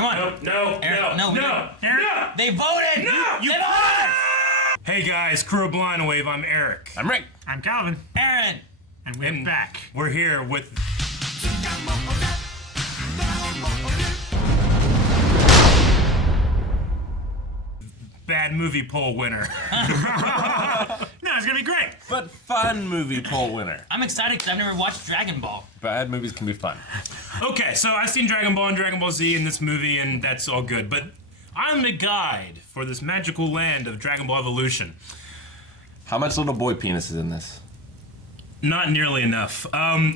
Come on. No. They voted. You They voted. Hey guys, crew of Blind Wave, I'm Eric. I'm Rick. I'm Calvin. Aaron. And we're back. We're here with Bad Movie Poll winner. No, it's gonna be great. But fun movie poll winner. I'm excited because I've never watched Dragon Ball. Bad movies can be fun. Okay, so I've seen Dragon Ball and Dragon Ball Z in this movie, and that's all good. But I'm the guide for this magical land of Dragon Ball Evolution. How much little boy penis is in this? Not nearly enough.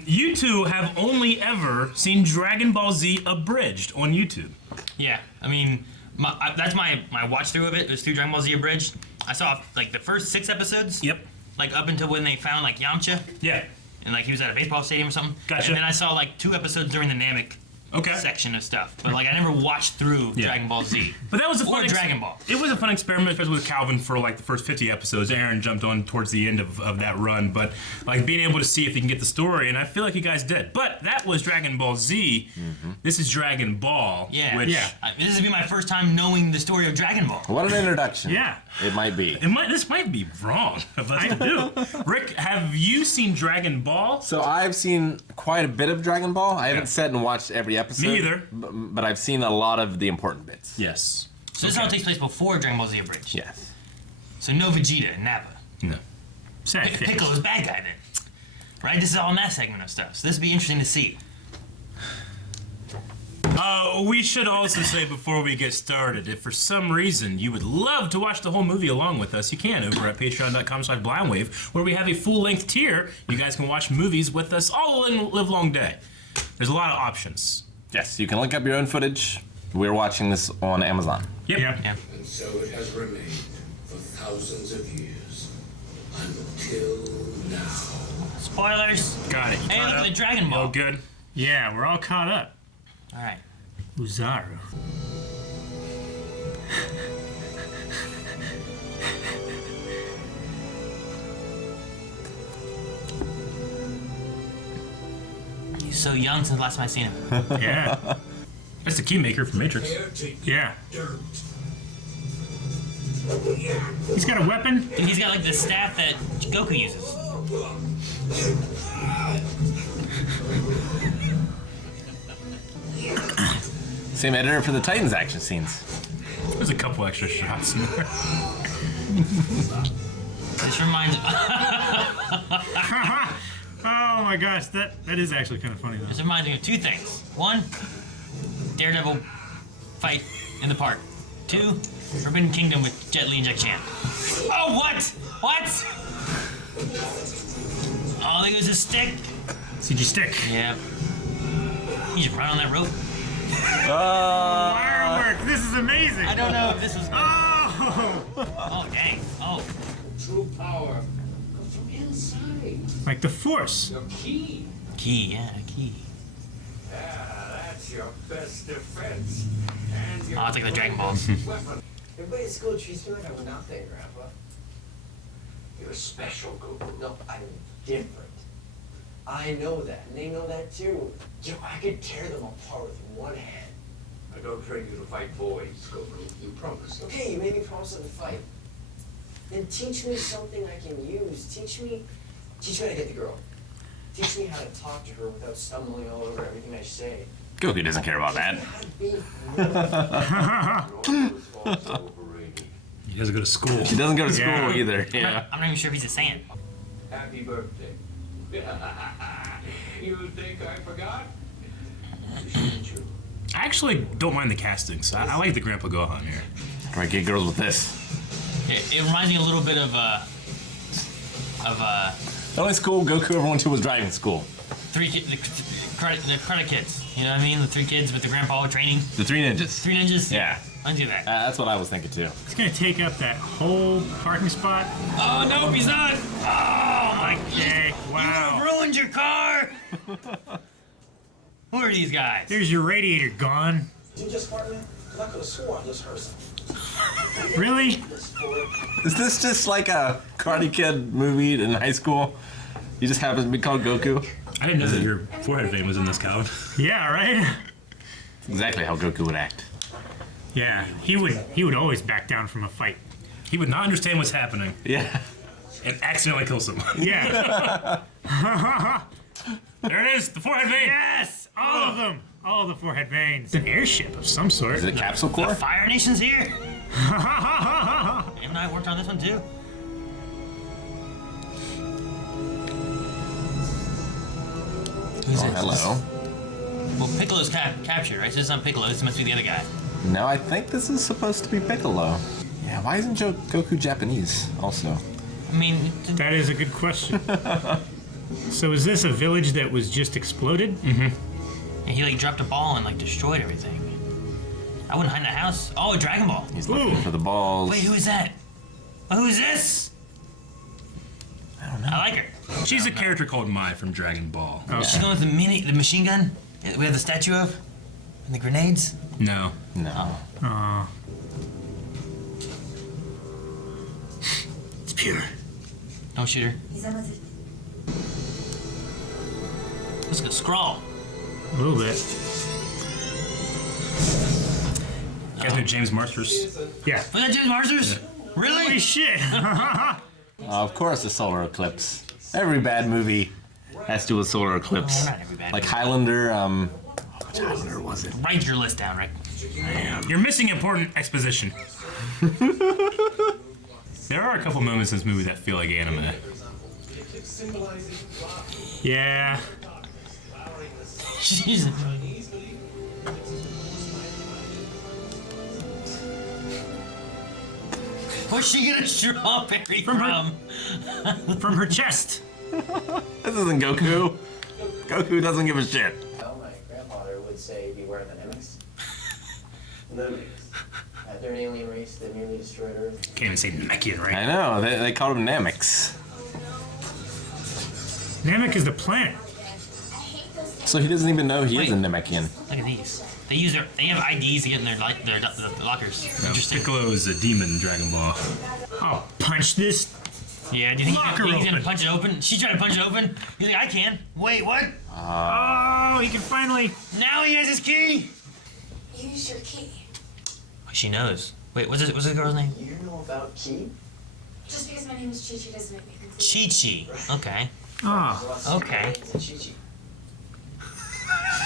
You two have only ever seen Dragon Ball Z abridged on YouTube. Yeah, I mean, that's my watch through of it. It was through Dragon Ball Z abridged. I saw like the first 6 episodes. Yep. Like up until when they found like Yamcha. Yeah. And like he was at a baseball stadium or something. Gotcha. And then I saw like 2 episodes during the Namek section of stuff. But like I never watched through Dragon Ball Z. But that was a fun Dragon Ball. It was a fun experiment, especially with Calvin for like the first 50 episodes. Aaron jumped on towards the end of that run, but like being able to see if you can get the story, and I feel like you guys did. But that was Dragon Ball Z. This is Dragon Ball. Yeah. Which, This would be my first time knowing the story of Dragon Ball. What an introduction. Yeah. It might be. This might be wrong of us to do. Rick, have you seen Dragon Ball? So I've seen quite a bit of Dragon Ball. I haven't sat and watched every episode. Me either. But I've seen a lot of the important bits. Yes. So this all takes place before Dragon Ball Z abridged. Yes. So no Vegeta and Nappa. No. Sad face. Piccolo's bad guy then. Right? This is all in that segment of stuff. So this would be interesting to see. We should also say before we get started, if for some reason you would love to watch the whole movie along with us, you can over at patreon.com/blindwave, where we have a full-length tier. You guys can watch movies with us all live long day. There's a lot of options. Yes, you can link up your own footage. We're watching this on Amazon. Yep. Yeah. And so it has remained for thousands of years until now. Spoilers. Got it. You Hey, caught look up? at the Dragon Ball. Oh, good. Yeah, we're all caught up. All right. Uzaru. He's so young since last time I seen him. Yeah. That's the key maker for Matrix. Prepare to eat Yeah. dirt. He's got a weapon. Dude, he's got like the staff that Goku uses. Same editor for the Titans action scenes. There's a couple extra shots in there. This reminds Oh my gosh, that is actually kind of funny though. this reminds me of 2 things. 1, Daredevil fight in the park. 2, Forbidden Kingdom with Jet Li and Jack Chan. Oh, what? What? Oh, there goes his stick. CG stick. Yeah. You just run on that rope. Firework. This is amazing. I don't know if this was. Oh! Oh, dang. Oh. True power comes from inside. Like the Force. Your key. Key, yeah, key. That's your best defense. And your Oh, it's like the Dragon Balls. weapon. Everybody at school treats me like I'm nothing, Grandpa. You're special, Goku. No, I'm different. I know that, and they know that too. Joe, I could tear them apart with one hand. I don't train you to fight boys, Goku. You promised. Okay, you made me promise not to fight. Then teach me something I can use. Teach me how to get the girl. Teach me how to talk to her without stumbling all over everything I say. Goku doesn't care about that. Teach me how to be Your fault's overrated. He doesn't go to school. He doesn't go to school Yeah. either. Yeah. I'm not even sure if he's a Saiyan. Happy birthday. You think I forgot? You shouldn't you? I actually don't mind the castings. I like the Grandpa Gohan here. Try to get girls with this. It reminds me a little bit of The only school Goku ever went to was driving school. the Karate Kids. You know what I mean? The 3 kids with the grandpa training. The Three Ninjas. 3 ninjas. Yeah. Reminds me of that. That's what I was thinking too. It's gonna take up that whole parking spot. Oh no, he's not! Oh my Okay, You wow. ruined your car! Who are these guys? There's your radiator gone. You just fart me? Because I could have sworn I just heard something. Really? This for Is this just like a Karate Kid movie in high school? He just happens to be called Goku? I didn't know that your forehead vein was in this, Calvin. Yeah, right? Exactly how Goku would act. Yeah, he would always back down from a fight. He would not understand what's happening Yeah. and accidentally kill someone. Yeah. There it is, the forehead vein. Yes, all of them. All the forehead veins. It's an airship of some sort. Is it capsule The core? Fire Nation's here. Em and I worked on this one too. Who's Oh, it? hello. Well, Piccolo's captured, right? So this is not Piccolo. This must be the other guy. No, I think this is supposed to be Piccolo. Yeah, why isn't Goku Japanese also? I mean, That is a good question. So is this a village that was just exploded? and he like dropped a ball and like destroyed everything. I wouldn't hide in that house. Oh, a Dragon Ball. He's looking Ooh. for the balls. Wait, who is that? Oh, who's this? I don't know. I like her. She's a character called Mai from Dragon Ball. She's going with the machine gun. We have the statue of, and the grenades. No. No. It's pure. Don't shoot her. Let's go scroll. A little bit. You guys know James Marsters? Yeah. Was that James Marsters? Really? Holy shit. Of course, the solar eclipse. Every bad movie has to do with solar eclipse. Not every bad Like movie. Highlander. Which Highlander was it? Write your list down, Rick. You're missing important exposition. There are a couple moments in this movie that feel like anime. Yeah. Jesus. Where's she get a strawberry From from? her- From her chest. This isn't Goku. Goku doesn't give a shit. Well, my grandfather would say, beware of the Nemeks. Nemeks. They're an alien race that nearly destroyed Earth. Can't even say Namekian, right? I know. They called him Nameks. Namek is the planet. So he doesn't even know he is a Wait. Namekian. Look at these. They have IDs to get in their lockers. No, Interesting. Piccolo is a demon in Dragon Ball. I'll punch this. Yeah, do you think Locker he's gonna open. punch it open? She tried to punch it open. He's like, I can. Wait, what? Oh, he can finally. Now he has his key. Use your key. She knows. Wait, what's the girl's name? You know about Ki? Just because my name is Chi Chi doesn't make me complete. Chi-Chi. Okay. Oh, Lots of Okay. names in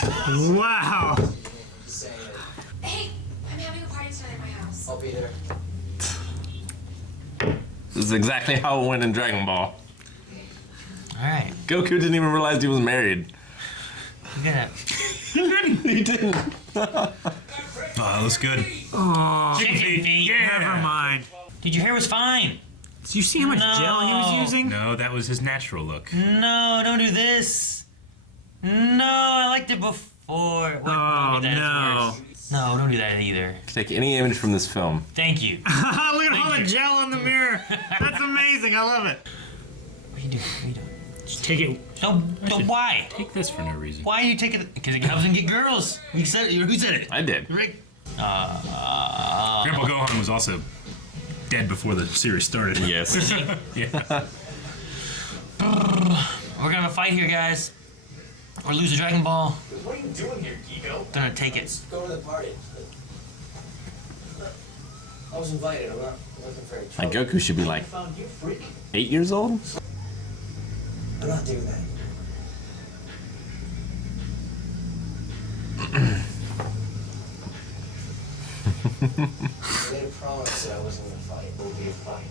Chi-Chi. wow. Just saying that Hey, I'm having a party tonight at my house. I'll be there. This is exactly how it went in Dragon Ball. All right. Goku didn't even realize he was married. You gotta. He didn't. Oh, that looks good. Chicken feet. Never mind. Dude, your hair was fine. Did you see how much gel he was No. using? No, that was his natural look. No, don't do this. No, I liked it before. What? Oh, Don't do that, no. it's worse. No, don't do that either. Take any image from this film. Thank you. Look at all Thank the you. gel in the mirror. That's amazing. I love it. What are you doing? What are you doing? Just take it. No, why? Take this for no reason. Why are you taking it? Because it helps him get girls. You said it. Who said it? I did. Rick. Grandpa Gohan was also dead before the series started. Yes. Yeah. We're gonna have a fight here, guys. Or lose a Dragon Ball. What are you doing here, Gigo? Gonna take it. Go to the party. I was invited. I'm not looking for any Like trouble. Goku should be I like found you, freak. 8 years old? I'm not doing that. I made a promise that I wasn't gonna fight. It would be a fight.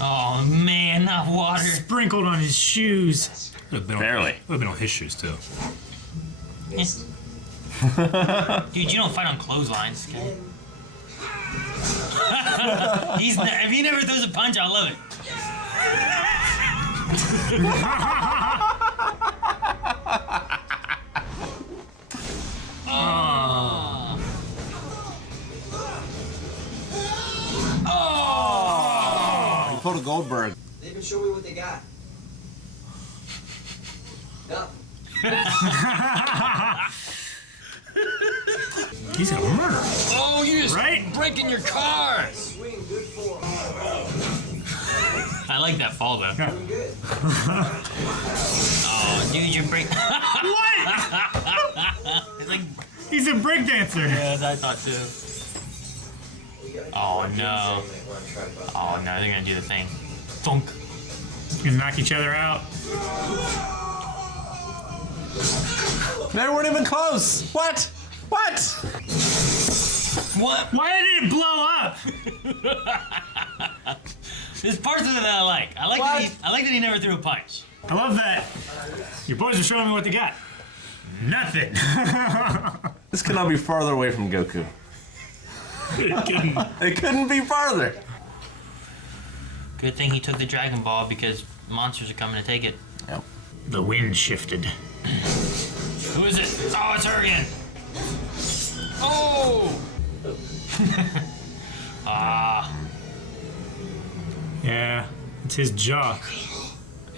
Oh man, not water. Sprinkled on his shoes. Would've been Barely. Would have been on his shoes too. Missed. Dude, you don't fight on clotheslines. Okay? If he never throws a punch, I love it. He pulled a Goldberg. They even show me what they got. Nothing. He's a murderer. Oh, you just Right? breaking your car. Swing good form. I like that fall though. Doing good. Oh, dude, you're break. What? It's like, He's a breakdancer. yes, I thought too. Oh no. Oh no, they're gonna do the thing. Thunk. And knock each other out. They weren't even close. What? What? What? Why did it blow up? There's parts of it that I like. I like that he never threw a punch. I love that. Your boys are showing me what they got. Nothing. This could not be farther away from Goku. It couldn't be farther. Good thing he took the Dragon Ball because monsters are coming to take it. Yep. The wind shifted. Who is it? Oh, it's her again. Oh! Ah. Yeah, it's his jaw.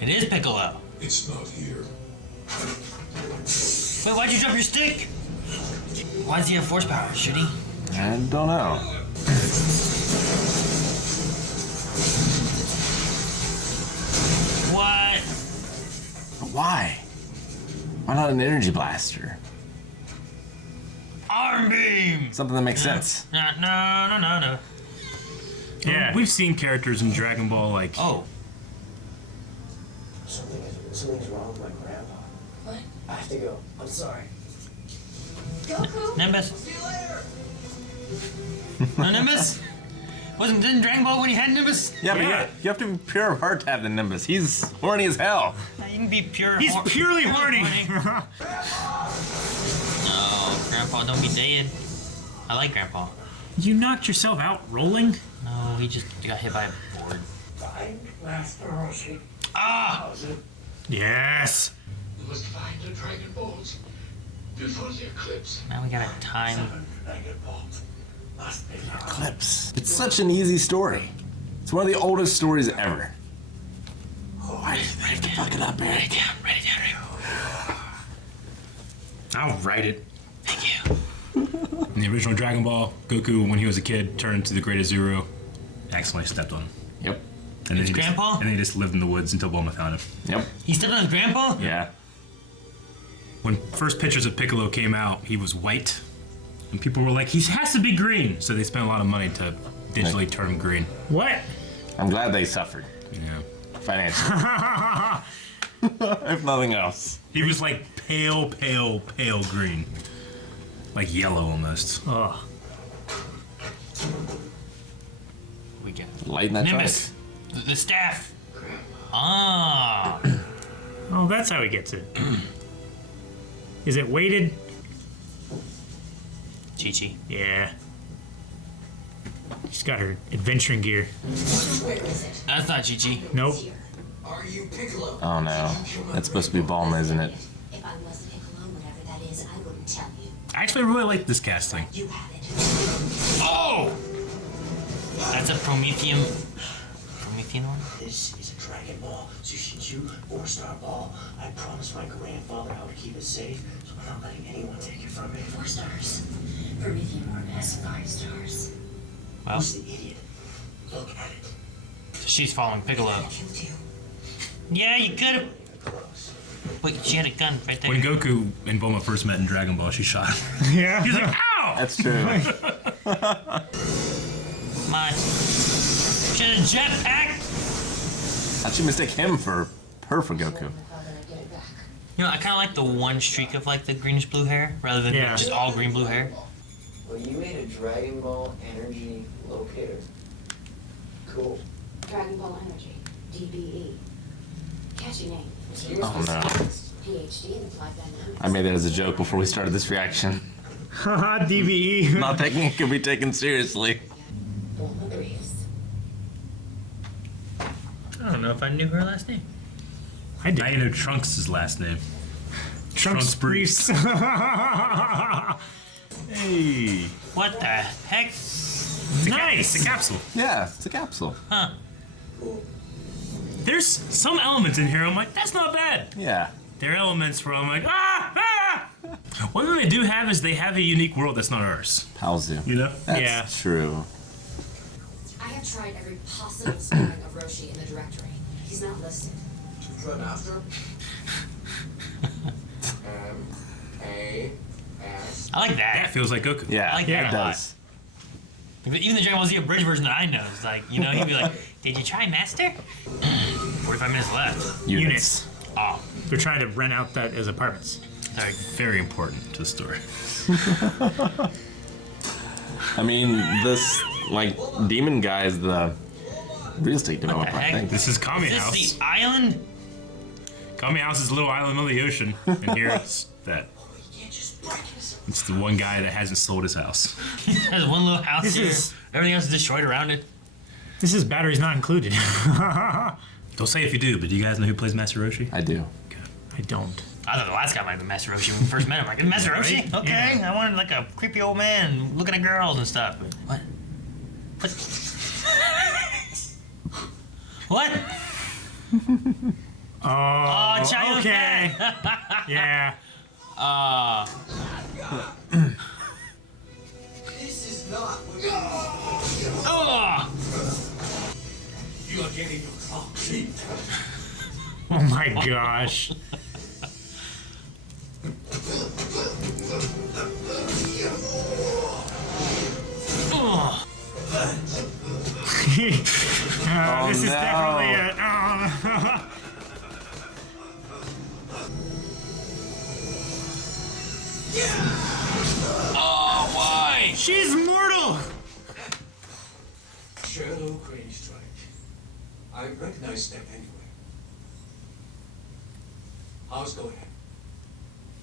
It is Piccolo. It's not here. Wait, why'd you drop your stick? Why does he have force power? Should he? I don't know. What? But why? Why not an energy blaster? Arm beam! Something that makes sense. No. Yeah. We've seen characters in Dragon Ball like. Oh. Something's wrong with my grandpa. What? I have to go. I'm sorry. Goku? Nimbus. No Nimbus? Didn't Dragon Ball when he had Nimbus? Yeah, but Yeah. you have to be pure of heart to have the Nimbus. He's horny as hell. You can be pure. He's purely horny. No, Grandpa, don't be dead. I like Grandpa. You knocked yourself out rolling? No, he just got hit by a board. Find Master Roshi. Ah! Yes. We must find the Dragon Balls before the eclipse. Now we gotta time. Dragon Balls must be found. Eclipse. It's such an easy story. It's one of the oldest stories ever. Why do you have to fuck it up, man? Write it down. I'll write it. Thank you. In the original Dragon Ball, Goku, when he was a kid, turned into the greatest Zero. Accidentally stepped on him. Yep. And His he grandpa? and then he just lived in the woods until Bulma found him. Yep. He stepped on his Grandpa? Yeah. When first pictures of Piccolo came out, he was white. And people were like, he has to be green. So they spent a lot of money to digitally turn him green. What? I'm glad they suffered Yeah. financially, if nothing else. He was like pale green. Like yellow almost. Oh. We got Lighting that Nimbus. The staff. Ah. Oh, that's how he gets it. Is it weighted? Chi-Chi. Yeah. She's got her adventuring gear. Where is it? That's not Chi-Chi. Nope. It's here. Are you Piccolo? Oh no. That's supposed to be Bulma, isn't it? If I wasn't Piccolo, whatever that is, I wouldn't tell you. I actually really like this casting. You have it. Oh! That's a Promethean one? This is a Dragon Ball. Zushinchu, 4-star ball. I promised my grandfather I would keep it safe, so I'm not letting anyone take it from me. 4 stars. Promethean orb has 5 stars. Well, Who's the idiot? Look at it. she's following Piccolo. I killed you. Yeah, you could have. Close. Wait, she had a gun right there. When Goku and Bulma first met in Dragon Ball, she shot him. Yeah. He's like, ow! That's true. Come on. She had a jetpack. How'd you mistake him for her for Goku? How can I get it back? You know, I kind of like the one streak of like the greenish blue hair rather than Yeah. just all green blue hair. Well, you made a Dragon Ball energy locator. Cool. Dragon Ball Energy. DBE. Catchy name. It's used Oh, as no. PhD in applied dynamics. I made that as a joke before we started this reaction. Haha, DVE. Not thinking it could be taken seriously. Bulma Greaves. I don't know if I knew her last name. I did. I know Trunks' last name. Trunks Briefs. Hey. What the heck? It's a Nice. capsule. Yeah, it's a capsule. Huh. There's some elements in here I'm like, that's not bad. Yeah. There are elements where I'm like, ah! One thing they do have is they have a unique world that's not ours. Pals do. You know? That's Yeah. true. I have tried every possible spelling of Roshi in the directory. He's not listed. Try master. M-A-S. I like That that. feels like Goku. Yeah, I like it that a lot. does. Even the Dragon Ball Z abridged version that I know is like, you know, he'd be like, "Did you try Master?" 45 minutes left. Units. Oh, They're trying to rent out that as apartments. sorry. Very important to the story. I mean, this, like, demon guy is the real estate developer, I heck? think. This is Kami Is House. this the island? Kami House is a little island in the ocean, and here it's that. It's the one guy that hasn't sold his house. There's one little house This here. is- Everything else is destroyed around it. This is batteries not included. Don't say if you do, but do you guys know who plays Master Roshi? I do. I don't. I thought the last guy might have been Master Roshi when we first met him. Like, Master Roshi? right? Okay. Yeah. I wanted like a creepy old man looking at girls and stuff. What? What? Oh, China okay. Yeah. This is not what Oh! You are getting your clock cleaned. Oh my gosh. Oh! This is no. definitely a. Oh, why? She's mortal. Shadow Crane Strike. I recognize that anyway. How's going?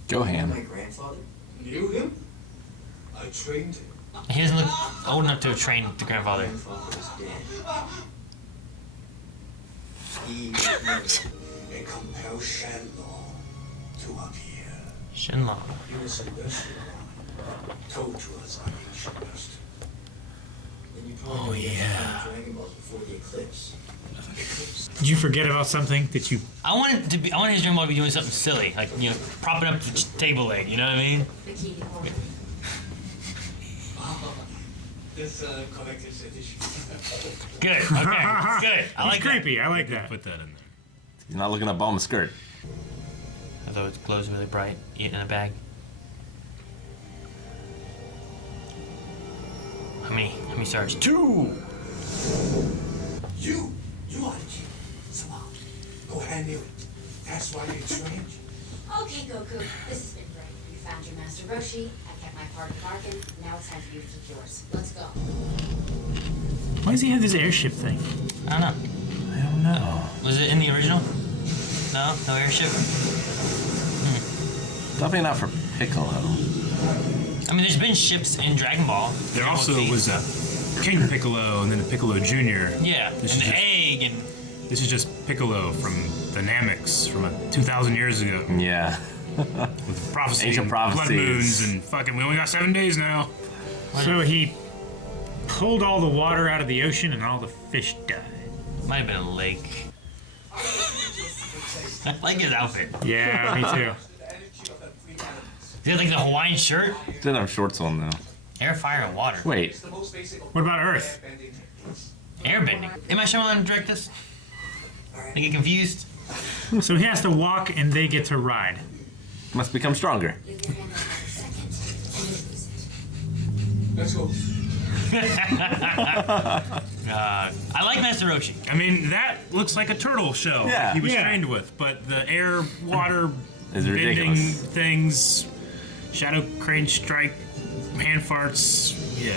Go my ham. grandfather. Knew him? I trained him. He doesn't look old enough to have trained the grandfather. Grandfather is dead. He murdered And compel Shanlaw to appear. Shenlong. He was a master told to us by ancient master. and you probably yeah. Dragon Balls before the eclipse. Did you forget about something that you? I wanted his Dragon Ball to be doing something silly, like, you know, propping up the table leg. You know what I mean? Bikini Horror. This collector's edition. Good. Okay. Good. I It's like that. creepy. I like that. Put that in there. He's not looking at Bulma's skirt. Although it glows really bright. Eat in a bag. How many stars? 2! You are the king. So go handle it. That's why you trained. Okay, Goku, this has been great. You found your master Roshi. I kept my part of the bargain. Now it's time for you to keep yours. Let's go. Why does he have this airship thing? I don't know. I don't know. Was it in the original? No? No airship? Definitely not for Piccolo. I mean, there's been ships in Dragon Ball. There Dragon Ball also Z. was a King Piccolo and then a Piccolo Jr. Yeah, This and is the just- egg and... This is just Piccolo from the Namex from 2,000 years ago. Yeah. With prophecy, Ancient and blood prophecies. moons, and fucking, we only got 7 days now. So he pulled all the water out of the ocean and all the fish died. Might have been a lake. I like his outfit. Yeah, me too. The energy of the three elements. He had like the Hawaiian shirt. Didn't have shorts on though. Air, fire, and water. Wait. It's the most basic of What about Earth? airbending techniques. Airbending. Am I Shyamalan direct this? I get confused. So he has to walk and they get to ride. Must become stronger. You can handle it for a second, and you lose it. Let's go. I like Master Roshi. I mean, that looks like a turtle shell Yeah. he was Yeah. trained with, but the air, water, Is bending ridiculous. things, Shadow Crane Strike, hand farts, yeah.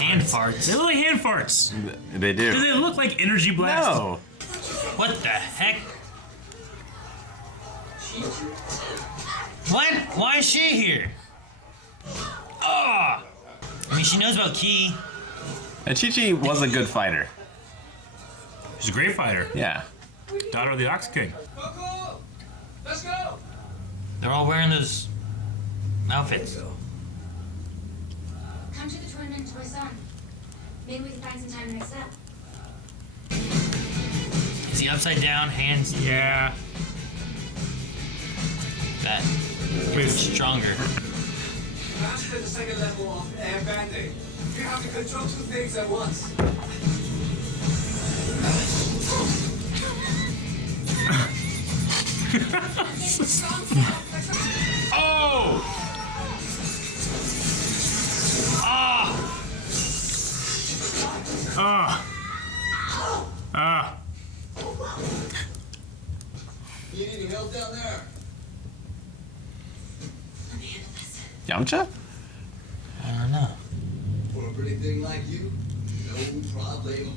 Hand farts. They look like hand farts. They Do do. they look like energy blasts? No. What the heck? What? Why is she here? Oh! I mean, she knows about Ki. And Chi-Chi was a good fighter. She's a great fighter. Yeah. Daughter of the Ox King. Coco! Let's go! They're all wearing those outfits. Come to the tournament to my son. Maybe we can find some time next up. Is he upside down, hands Yeah. that With stronger? Master the second level of airbending. You have to control two things at once. Oh! Ah! You need any help down there? Let me handle this. Yamcha? I don't know. For a pretty thing like you, no problemo.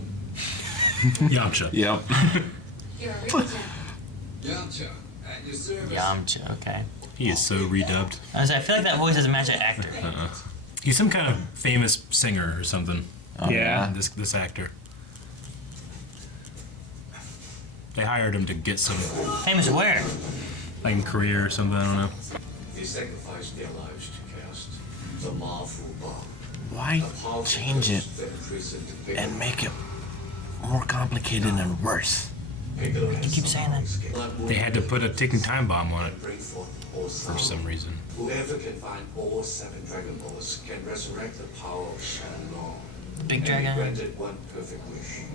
Yamcha. Yep. You're a real gem. Yamcha, at your service. Yamcha, okay. He is so redubbed. I feel like that voice doesn't match that actor. He's some kind of famous singer or something. Oh, Yeah. This actor. They hired him to get some, Famous where? like, in Korea or something. I don't know. They sacrificed their lives to cast the Marvel bomb. Why A powerful change it force that imprisoned the and make it more complicated and worse? Piccolo You keep saying that. They had to put a ticking time bomb on it Bring forth all for some reason. Whoever can find all 7 Dragon Balls can resurrect the power of Shenlong. Big And dragon. be granted one perfect wish.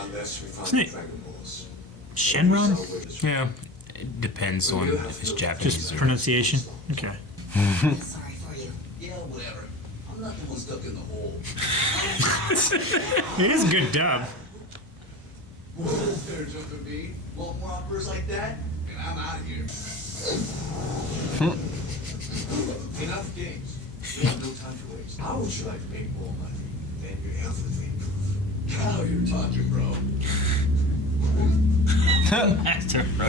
Unless we find Isn't the it Dragon Balls. Shenron? Yeah, it depends on if it's Japanese Just or... pronunciation? Okay. Sorry for you. Yeah, whatever. I'm not the one stuck in the hole. It is a good dub. There, Junkie B. Want more offers like that? And I'm out of here. Enough games. We have no time to waste. How would you like to make more money than your health would improve? How you're talking, bro. Master Bro.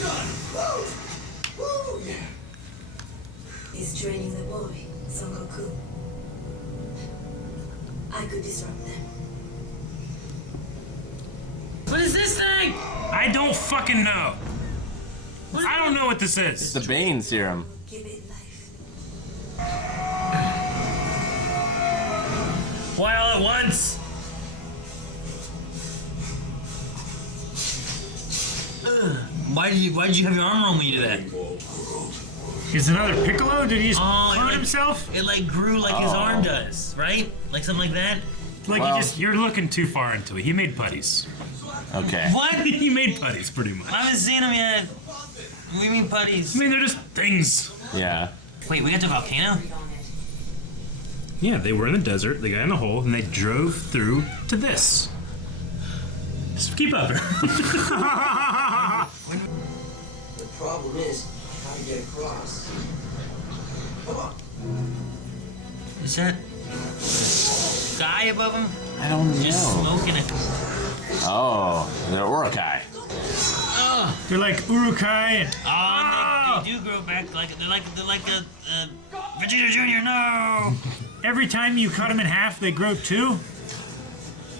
Done. Woo! Woo, yeah. He's training the boy, Son Goku. I could disrupt them. What is this thing? I don't fucking know. I don't know what this is. The Bane serum. Give it life. Why all at once? Ugh. Why did you have your arm on when you did that? Is another Piccolo? Did he just Oh, clone like- himself? It like grew like his arm does, right? Like something like that. Like Well- You're looking too far into it. He made putties. Okay. What? He made putties, pretty much. I haven't seen them yet. We mean putties. I mean, they're just things. Yeah. Wait, we got the volcano? Read on it. Yeah, they were in the desert, they got in a hole, and they drove through to this. Just keep up. The problem is how to get across. Come on. Is that sky above him? I don't Just know. smoking it. Oh, they're Urukai. Oh, They're like Urukai and... they do grow back like they're like a Vegeta Jr. No. Every time you cut them in half, they grow two?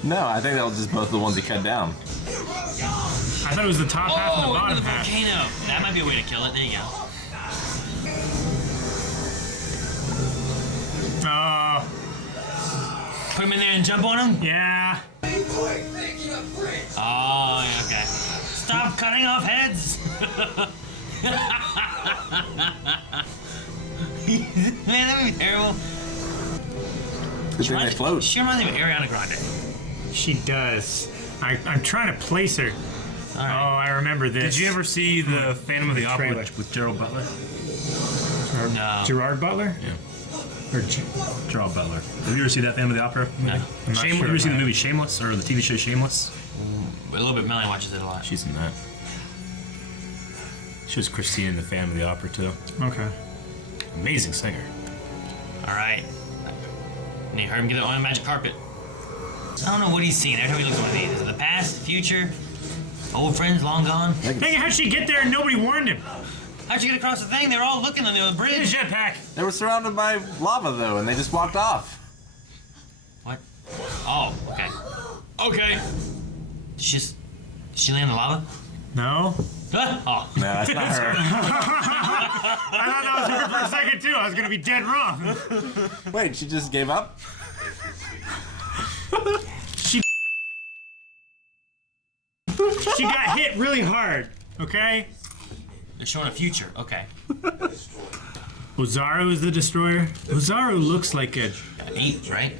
No, I think that was just both the ones he cut down. I thought it was the top half and the Oh, into bottom the half. volcano. That might be a way to kill it. There you go. Oh, Put him in there and jump on him. yeah. Oh, yeah, okay. Stop cutting off heads. Man, that would be terrible. Good thing they float. She reminds me of Ariana Grande. She does. I'm trying to place her. Oh, I remember this. Did you ever see the Phantom of the Opera trailer. with Gerald Butler? No. Gerard Butler? Yeah. Or Gerald Butler. Have you ever seen that Phantom of the Opera movie? No. I'm not Shame, sure you ever seen the about movie Shameless or the TV show Shameless? A little bit. Melanie watches it a lot. She's in that. She was Christine in the Phantom of the Opera too. Okay. Amazing singer. All right. And you heard him get it on a magic carpet. I don't know what he's seen. Every time he looks at one of these, is it the past, the future, old friends long gone? Dang it, how'd she get there and nobody warned him? How'd you get across the thing? They were all looking on the other His bridge. jetpack. They were surrounded by lava though, and they just walked off. What? Oh, okay. Okay. Did she land in the lava? No. Huh? Oh. No, that's not her. I thought that was her for a second too. I was gonna be dead wrong. Wait, she just gave up? She got hit really hard. Okay. They're showing a future. Okay. Ozaru is the destroyer. Ozaru looks like a 8, right?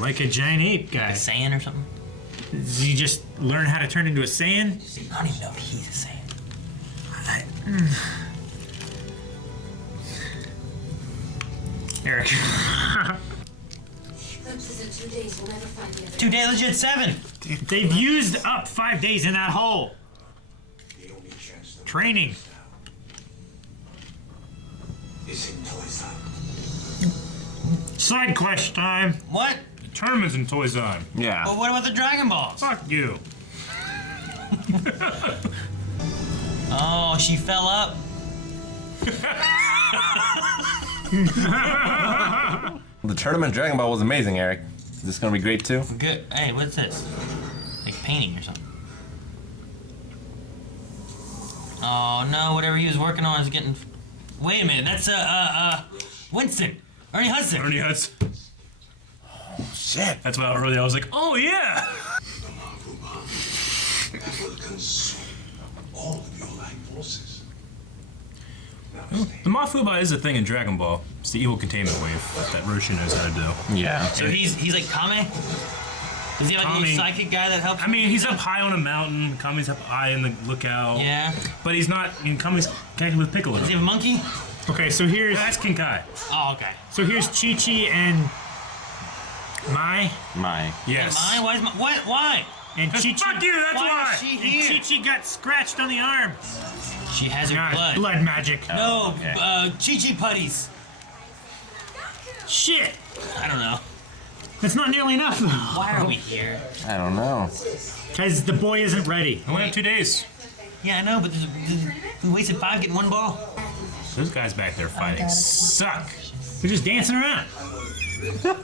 like a giant ape guy. A Saiyan or something? Does he just learn how to turn into a Saiyan? I don't even know if he's a Saiyan. Eric. Eclipses in 2 days. We'll never find the other. 2 day legit 7. They've used up 5 days in that hole. The only chance that Training. is in Toys R Us. Side quest time. What? Tournaments in Toys R Us. Yeah. Well, what about the Dragon Balls? Fuck you. Oh, she fell up. The tournament Dragon Ball was amazing, Eric. Is this gonna be great too? Good. Hey, what's this? Like painting or something. Oh no, whatever he was working on is getting. Wait a minute, that's Winston. Ernie Hudson. Ernie Hudson. Shit. That's why earlier I was like, oh yeah. The Marvel bomb that will consume all of your life forces. Now stay. The Mafuba is a thing in Dragon Ball. It's the evil containment wave that Roshi knows how to do. Yeah. So he's like Kame? Is he like a Kame. little psychic guy that helps? I mean, he's up high on a mountain. Kame's up high in the lookout. Yeah. But he's not. I mean, Kame's connected with Piccolo. Does he have a monkey? Okay, so here's That's King Kai. Oh, okay. Chi-Chi and Mai. My. Yes. Mine? Why is my what? Why? And Chi-Chi. Fuck you. That's Why why. is she And here? Chi-Chi got scratched on the arm. She has her God, blood. blood magic. No, okay. Chi-Chi putties. Shit. I don't know. That's not nearly enough though. Why are we here? I don't know. Because the boy isn't ready. I only have 2 days. Yeah, I know, but we wasted 5 getting 1 ball. Those guys back there fighting suck. They're just dancing around. I'm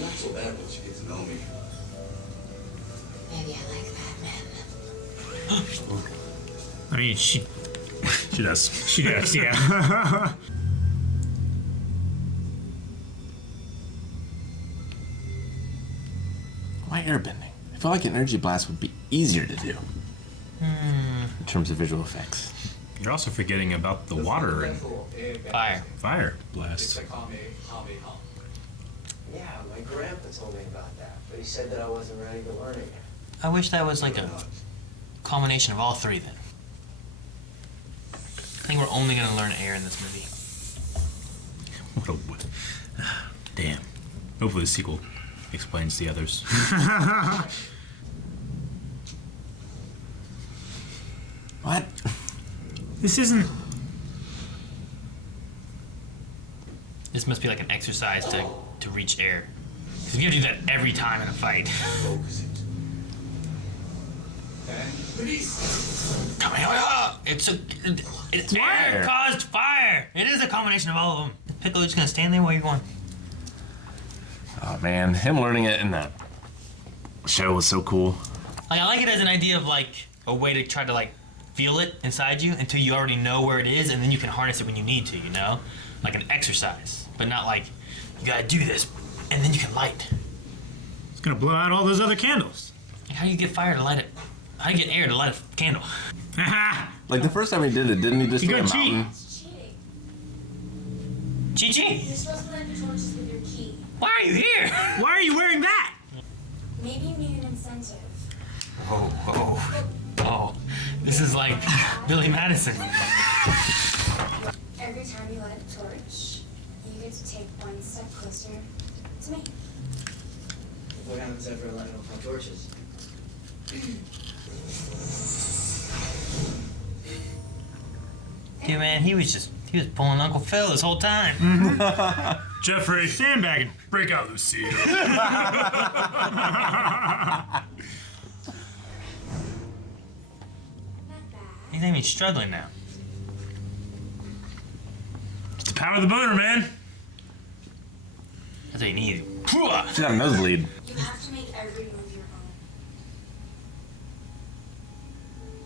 not so bad once you get to know me. Maybe I like Batman. I mean, she She does. does, yeah. Why airbending? I feel like an energy blast would be easier to do. In terms of visual effects. You're also forgetting about the water and Fire. fire blast. It's like Hame. Yeah, my grandpa told me about that, but he said that I wasn't ready to learn it yet. I wish that was like a combination of all 3 then. I think we're only gonna learn air in this movie. What a damn. Hopefully the sequel explains the others. What? This isn't. This must be like an exercise to reach air. Because you gotta do that every time in a fight. Focus it. And release. It's air caused fire. It is a combination of all of them. Is Piccolo just gonna stand there while you're going? Oh man, him learning it in that show was so cool. Like I like it as an idea of like a way to try to like feel it inside you until you already know where it is, and then you can harness it when you need to. You know, like an exercise, but not like you gotta do this and then you can light. It's gonna blow out all those other candles. Like, how do you get fire to light it? How do you get air to light a candle? Haha. Like the first time he did it, didn't he just You do a gotta cheat. mountain? It's cheating. Chi-Chi, You're supposed to light the torches with your key. why are you here? Why are you wearing that? Maybe you need an incentive. Oh, this is like Billy Madison. Every time you light a torch, you get to take 1 step closer to me. What happens after I light off my torches? Dude, man, he was pulling Uncle Phil this whole time. Jeffrey, Sandbagging. break out Lucille. Not bad. He's not even struggling now. It's the power of the boner, man. That's what you need. She got a nosebleed. You have to make every move your own.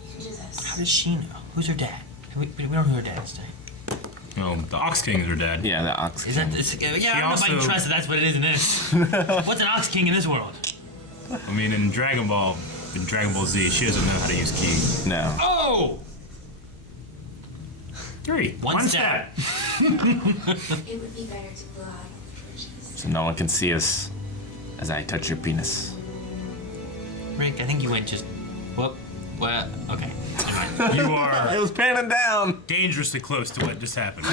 You can do this. How does she know? Who's her dad? We don't know who her dad is today. Oh, the Ox King is her dad. Yeah, the ox. Is that this? Yeah, I don't know if I can also- trust that that's what it is in this. What's an Ox King in this world? I mean, in Dragon Ball Z, she doesn't know how to use ki. No. Oh! 3. One step. It would be better to blow out all the torches. So no one can see us as I touch your penis. Rick, I think you went just. Whoop. Well, okay. Never mind. You It are was panning down. dangerously close to what just happened.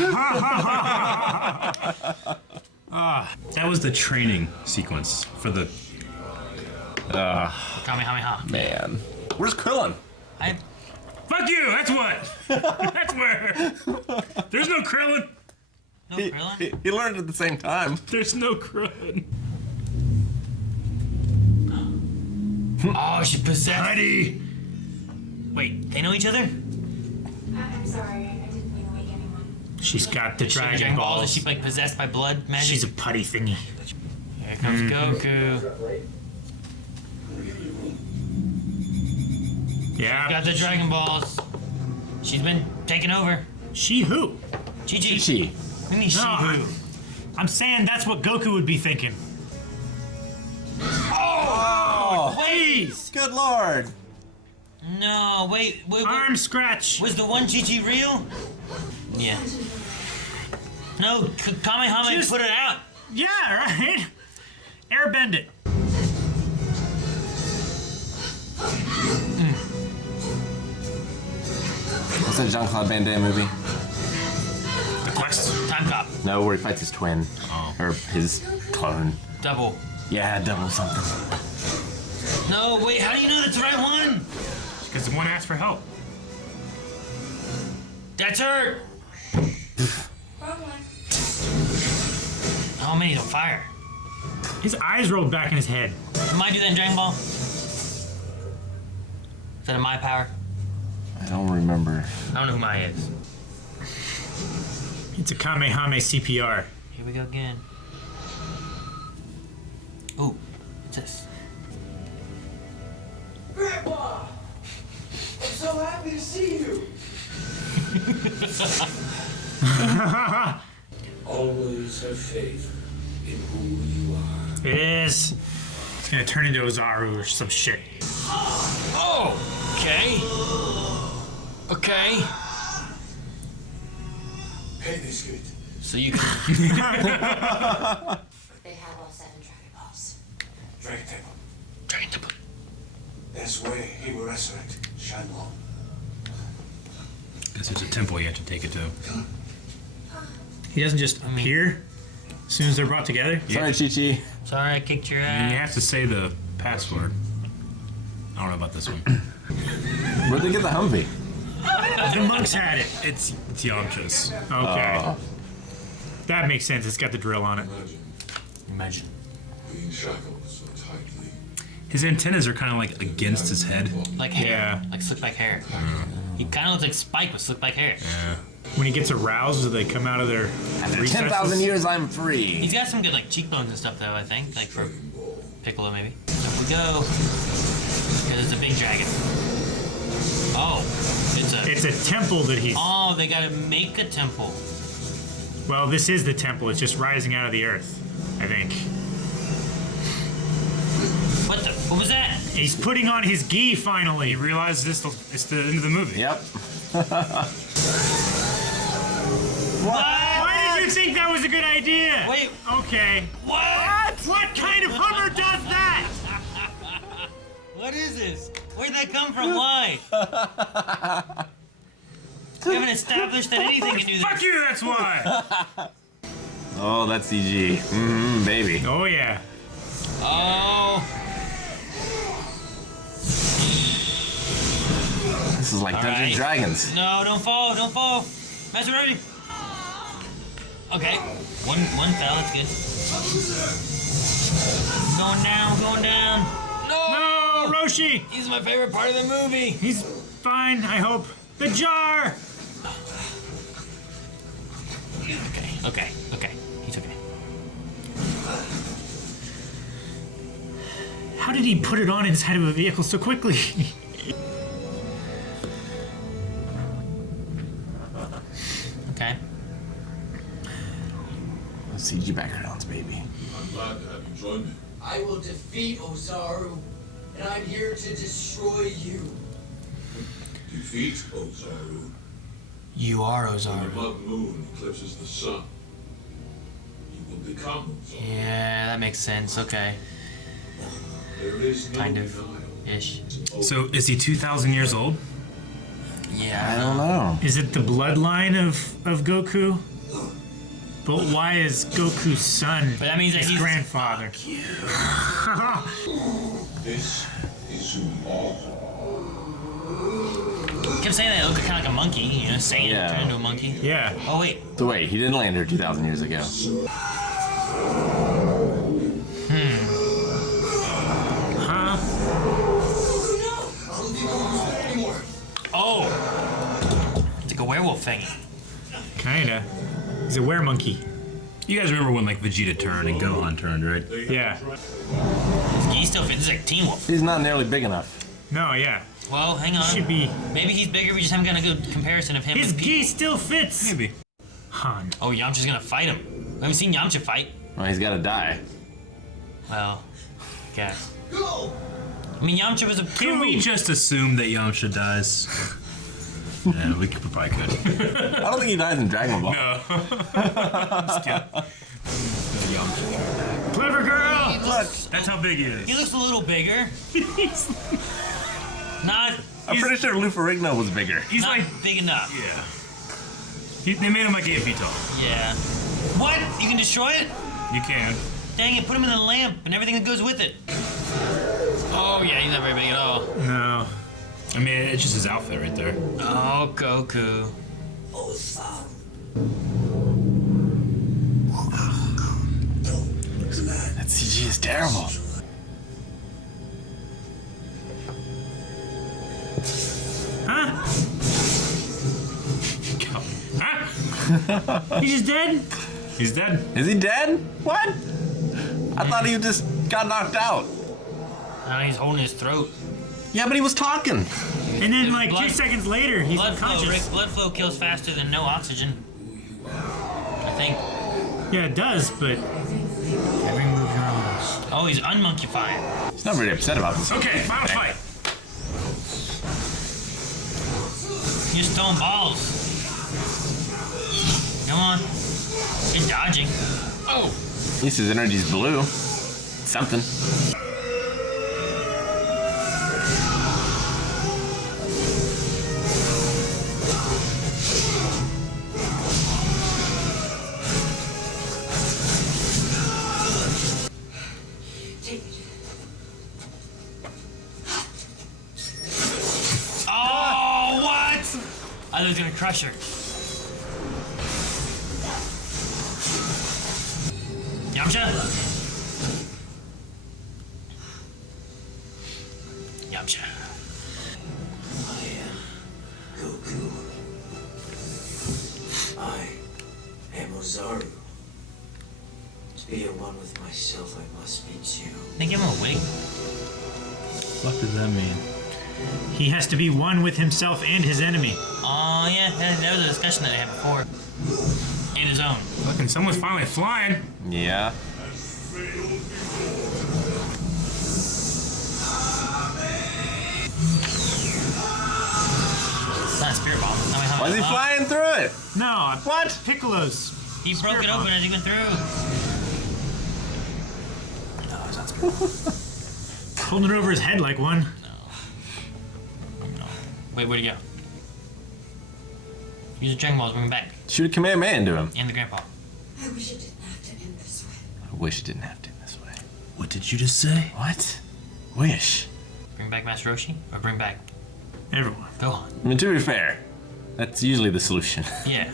That was the training sequence for the. Kamehameha. Man. Where's Krillin? I Fuck you! That's what. That's where. There's no Krillin. no Krillin. He learned at the same time. There's no Krillin. Oh, she possessed. Buddy. Wait, they know each other? I'm sorry, I didn't mean to wake anyone. She's got the She has Dragon Is Balls. she like possessed by blood magic? She's a putty thingy. Here comes Goku. Yeah. Got the Dragon Balls. She's been taken over. She who? Chi-Chi. Chi. What do you mean she No, who? I'm saying that's what Goku would be thinking. Oh, Please! good lord. No, wait. Arm scratch! Was the one Chi-Chi real? Yeah. No, Kamehameha Just- put it out. Yeah, right? Airbend it. What's that Jean-Claude Van Damme movie? The quest. Time cop. No, where he fights his twin. Oh. Or his clone. Double. Yeah, double something. No, wait, how do you know that's the right one? Because the one asked for help. That's her. Wrong one. Oh man, he's on fire. His eyes rolled back in his head. Can I do that in Dragon Ball? Is that a my power? I don't remember. I don't know who Mai is. It's a Kamehameha CPR. Here we go again. Ooh, what's this? Grandpa! I'm so happy to see you! Always have faith in who you are. It is. It's gonna turn into Ozaru or some shit. Oh, okay. Okay. Hey, this kid. So you can. They have all 7 Dragon Balls. Dragon Temple. Dragon Temple. That's where he will resurrect Shenlong. Because there's a temple you have to take it to. He doesn't just appear as soon as they're brought together. Sorry, Chi-Chi. Sorry, I kicked your And you ass. have to say the password. I don't know about this one. Where'd they get the Humvee? The monks had it. It's Yamcha's. Okay. That makes sense. It's got the drill on it. Imagine. Being shackled so tightly. His antennas are kind of like against his head. Like hair. Yeah. Like slick back hair. He kind of looks like Spike with slick back hair. Yeah. When he gets aroused, do they come out of their After recesses? 10,000 years, I'm free. He's got some good like cheekbones and stuff though, I think. Like for Piccolo maybe. So if we go. Because it's a big dragon. Oh. It's a temple that he's. Oh, they gotta make a temple. Well, this is the temple. It's just rising out of the earth, I think. What was that? He's putting on his gi finally. He realizes it's the end of the movie. Yep. Why did you think that was a good idea? Wait. Okay. What? What kind of Hummer does that? What is this? Where'd that come from? Why? We haven't established that anything can do this. Fuck you, that's why! Oh, that's CG. Mm-hmm, baby. Oh yeah. Oh. This is like Dungeons and Alright. Dragons. No, don't fall, don't fall. Master ready. Okay. One fell, that's good. Going down, going down. No, Roshi. He's my favorite part of the movie. He's fine, I hope. The jar. Okay. He's okay. How did he put it on inside of a vehicle so quickly? Okay. CG backgrounds, baby. I'm glad to have you join me. I will defeat Ozaru, and I'm here to destroy you. Defeat Ozaru? You are When the Ozaru. blood moon eclipses the sun, you will become Ozaru. Yeah, that makes sense. Okay. There is no Kind of. denial Ish. So is he 2,000 years old? Yeah. I don't know. Is it the bloodline of Goku? But why is Goku's son But that means that his he's grandfather? This is awful. kept saying that it looked kind of like a monkey, you know, saying Yeah. it turned into a monkey. Yeah. Oh wait. So wait, he didn't land here 2,000 years ago. Huh? Oh. It's like a werewolf thingy. Kinda. He's a weremonkey. You guys remember when like Vegeta turned and Gohan turned, right? Yeah. He still fits. This is like Teen Wolf. He's not nearly big enough. No, yeah. Well, hang on. Should be. Maybe he's bigger. We just haven't got a good comparison of him. His with people. gi still fits. Maybe. Han. Oh, Yamcha's gonna fight him. We haven't seen Yamcha fight. Well, he's got to die. Well, I guess. I mean, Yamcha was a. Can we just assume that Yamcha dies? Yeah, we probably could. I don't think he dies in Dragon Ball. No. Just kidding. Yamcha. Clever girl. Look, That's how big he is. He looks a little bigger. Not. I'm pretty sure Lou Ferrigno was bigger. He's Not like, big enough. yeah. They made him like 8 feet tall. Yeah. What? You can destroy it? You can. Dang it! Put him in the lamp and everything that goes with it. Oh yeah, he's not very big at all. No. I mean, it's just his outfit right there. Oh, Goku. That CG is terrible. Huh? Huh? He's just dead? He's dead. Is he dead? What? I thought he just got knocked out. Now he's holding his throat. Yeah, but he was talking. And then like Blood- 2 seconds later, he's Blood flow, unconscious. Rick. Blood flow kills faster than no oxygen. I think. Yeah, it does, but every move your own. Oh, he's unmonkified. He's not very upset about this. Okay, final fight. You're just throwing balls. Come on. You're dodging. Oh. At least his energy's blue. Something. Oh, what? I thought he was gonna crush her. Yamcha? Yamcha. I am Goku. I am Ozaru. To be at one with myself, I must be two. They give him a wig. What does that mean? He has to be one with himself and his enemy. Oh, yeah, that was a discussion that I had before. And his own. Look, and someone's finally flying. Yeah. It's not a spirit bomb. I mean, how Why is he much- flying through it? No, What? Piccolo's. He broke it bomb. open as he went through. No, it's not spirit bomb. Holding it over his head like one. No. Wait, where'd he go? Use the Dragon Balls, bring him back. Shoot a Kamehameha into him. And the grandpa. I wish it didn't have to end this way. I wish it didn't have to this way. What did you just say? What? Wish. Bring back Master Roshi? Or bring back Everyone. Gohan? I mean, to be fair, that's usually the solution. Yeah.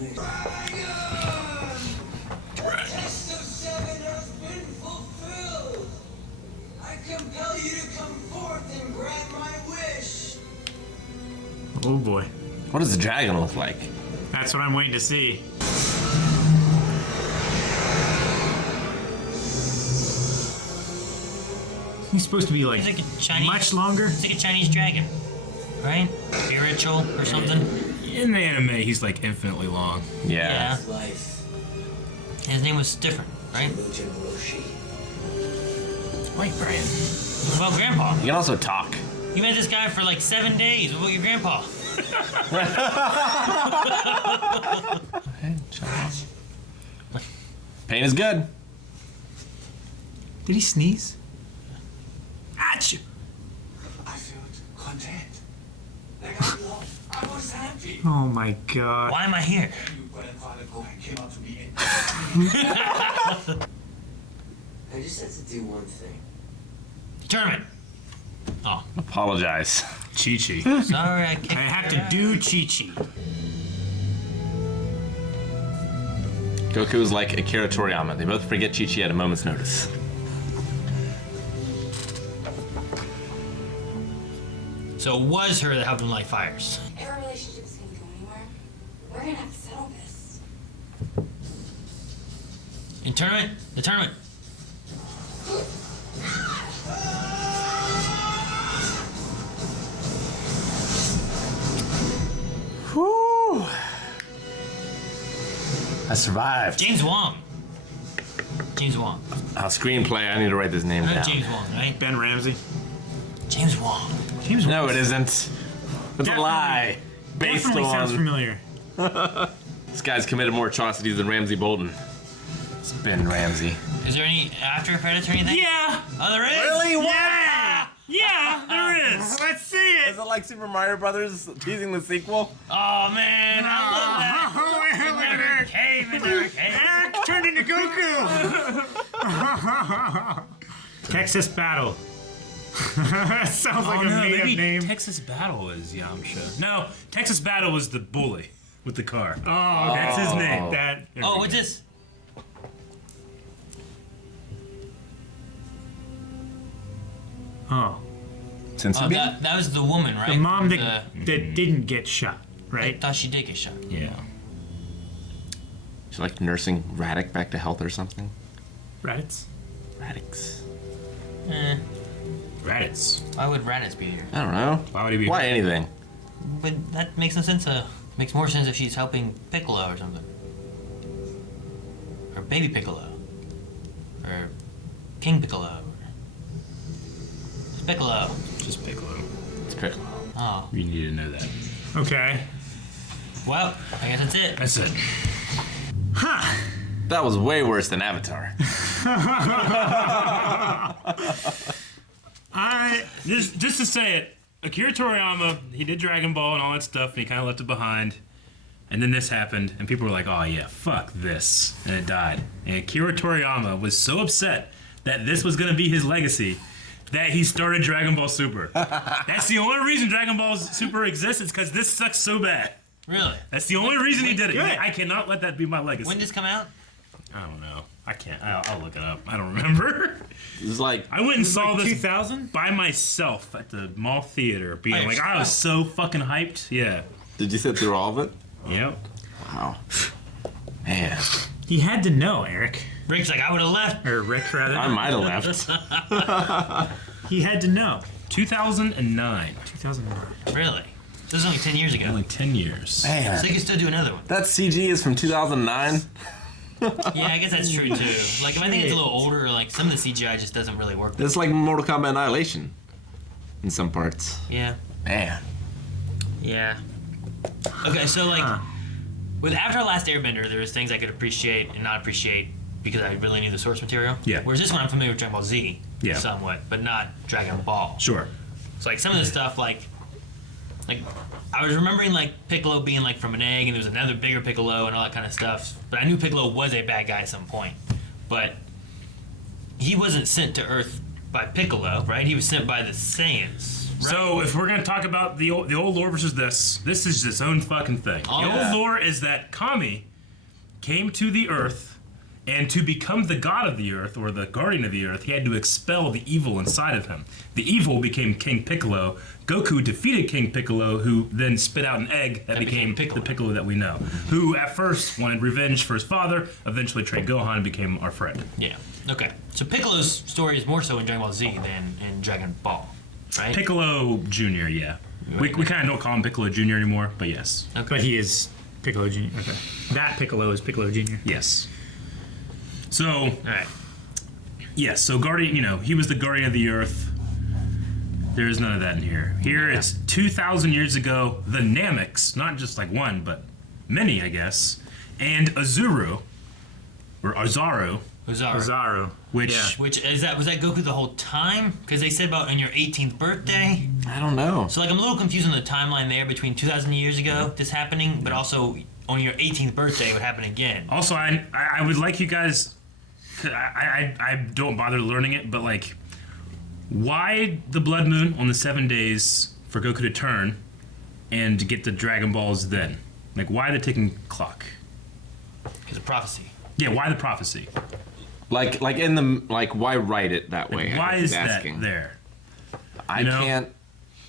Test of 7 has been fulfilled. I compel you to come forth and grant my wish. Oh boy. What does the dragon look like? That's what I'm waiting to see. He's supposed to be like, He's like a Chinese. much longer. He's like a Chinese dragon. Right? Spiritual or something? In the anime, he's like infinitely long. Yeah. Yeah. Life, His name was different, right? Lieutenant Roshi. Wait, Brian. Well, Grandpa. You can also talk. You met this guy for like 7 days. What about your grandpa? Pain is good. Did he sneeze? Achoo! I was happy. Oh my god. Why am I here? You grandfather Gohan came out to me and I just have to do one thing. Tournament. Oh, Apologize. Chi-Chi. sorry, I kicked I have her to out. do Chi-Chi. Goku is like Akira Toriyama. They both forget Chi-Chi at a moment's notice. So it was her that helped him light fires. If our relationship is gonna go anywhere, we're gonna have to settle this. In tournament? The tournament. Whew. I survived. James Wong. James Wong. Screenplay. I need to write this name down. James Wong, right? Ben Ramsey. James Wong. James No, Wong it isn't. It's a Definitely- lie. Based definitely sounds on familiar. this guy's committed more atrocities than Ramsey Bolton. It's Ben Ramsey. Is there any after credits or anything? Yeah. Oh, there is? Really? What? Yeah. Yeah, there is. Let's see it. Is it like Super Mario Brothers teasing the sequel? Oh, man. I love that. Oh, It never came. It never came. Eric turned into Goku. Texas Battle. Sounds like a made-up maybe name. Texas Battle is Yamcha. No, Texas Battle was the bully with the car. Oh, That's his name. that. Oh, what's this? Oh, Since Oh, that was the woman, right? the mom that The- that didn't get shot, I right? thought she did get shot. Yeah. she's like nursing Radix back to health or something. Raditz. Radix. Raditz. Why would Raditz be here? I don't know. Why would he be? Why anything? But that makes no sense. Makes more sense if she's helping Piccolo or something. Or Baby Piccolo. Or King Piccolo. It's Piccolo. Just Piccolo. It's Piccolo. Oh. You need to know that. Okay. Well, I guess that's it. That's it. That was way worse than Avatar. Just to say it, Akira Toriyama, he did Dragon Ball and all that stuff, and he kind of left it behind. And then this happened, and people were like, "Oh yeah, fuck this," and it died. And Akira Toriyama was so upset that this was gonna be his legacy that he started Dragon Ball Super. That's the only reason Dragon Ball Super exists, is because this sucks so bad. Really? That's the only reason he did it. Good. I cannot let that be my legacy. When did this come out? I don't know. I can't. I'll look it up. I don't remember. It's like I went and saw Like this 2000. by myself at the mall theater, being Oh, like, I was so fucking hyped. Yeah. did you sit through all of it? Yep. Wow. Man. He had to know, Eric, Rick's like, I would have left. or Rick rather. I might have left. He had to know. 2009. 2009. Really? This was only 10 years ago. Only 10 years. So Man. they can still do another one. That CG is from 2009. Yeah, I guess that's true too. Like, if I think it's a little older, like some of the CGI just doesn't really work. It's like Mortal Kombat Annihilation in some parts. Yeah. Man. Yeah. Okay, so like with Avatar: Last Airbender, there was things I could appreciate and not appreciate because I really knew the source material. Yeah. Whereas this one, I'm familiar with Dragon Ball Z, Yeah. somewhat, but not Dragon Ball. Sure. So like some of the stuff, like I was remembering like Piccolo being like from an egg, and there was another bigger Piccolo and all that kind of stuff. But I knew Piccolo was a bad guy at some point. But he wasn't sent to Earth by Piccolo, right? He was sent by the Saiyans. Right? So if we're gonna talk about the old lore versus this is its own fucking thing. Oh, the yeah. old lore is that Kami came to the Earth, and to become the god of the Earth, or the guardian of the Earth, he had to expel the evil inside of him. The evil became King Piccolo. Goku defeated King Piccolo, who then spit out an egg that became Piccolo. the Piccolo that we know. Who at first wanted revenge for his father, eventually trained Gohan and became our friend. Yeah. Okay. So Piccolo's story is more so in Dragon Ball Z than in Dragon Ball, right? Piccolo Jr., yeah. We kind of don't call him Piccolo Jr. anymore, but yes. Okay. But he is Piccolo Jr. Okay. That Piccolo is Piccolo Jr. Yes. So, All right. yes, so Guardian, he was the guardian of the Earth. There's none of that in here. Here, it's 2,000 years ago, the Nameks, not just like one, but many, I guess, and Azuru, or Azaru, Ozaru. Ozaru. which Yeah. Which was that Goku the whole time? Because they said about on your 18th birthday. I don't know. So like I'm a little confused on the timeline there between 2,000 years ago this happening, but also on your 18th birthday it would happen again. Also, I would like you guys. I don't bother learning it, but like, why the blood moon on the 7 days for Goku to turn and to get the Dragon Balls then? Like, why the ticking clock? It's a prophecy. Yeah, why the prophecy? Like why write it that way? Why he's is asking. that there? I You know? can't.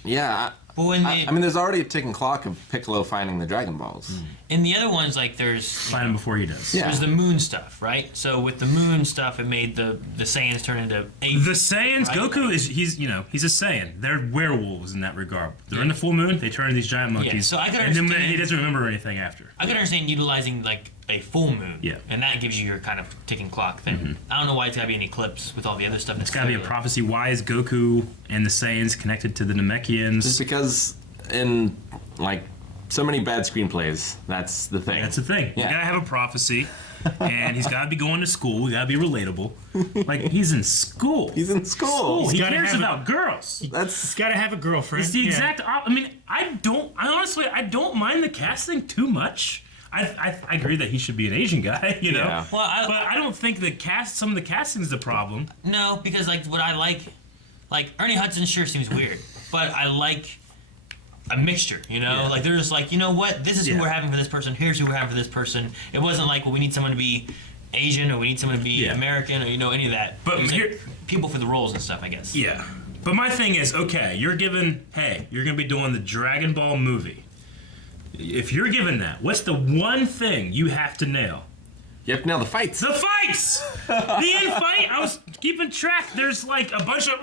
Yeah. But when I mean, there's already a ticking clock of Piccolo finding the Dragon Balls. in the other ones, like there's Find him before he does. Yeah. there's the moon stuff, right? So with the moon stuff, it made the Saiyans turn into apes. The Saiyans, Right. Goku he's a Saiyan. They're werewolves in that regard. They're in the full moon. They turn into these giant monkeys. so I can and then understand- he doesn't remember anything after. I could understand utilizing like a full moon, Yeah. and that gives you your kind of ticking clock thing. I don't know why it's gotta be an eclipse with all the other stuff. It's got to be a prophecy. Why is Goku and the Saiyans connected to the Just Namekians? because in like so many bad screenplays, that's the thing. That's the thing. Yeah. You gotta have a prophecy, and he's gotta be going to school. We gotta be relatable. Like he's in school. He's in school. He gotta cares have a- about girls. That's He's got to have a girlfriend. It's the Yeah. exact. I mean, I honestly don't mind the casting too much. I agree that he should be an Asian guy, you know. Yeah. Well, But I don't think some of the casting is the problem. No, because like what I like Ernie Hudson sure seems weird, but I like a mixture, you know? Yeah. Like they're just like, you know what? This is who Yeah. we're having for this person. Here's who we're having for this person. It wasn't like, well, we need someone to be Asian or we need someone to be Yeah. American or any of that. But It was, here- like, people for the roles and stuff, I guess. Yeah. But my thing is, okay, you're gonna be doing the Dragon Ball movie. If you're given that, what's the one thing you have to nail? you have to nail the fights. The fights! The end fight, I was keeping track. There's like a bunch of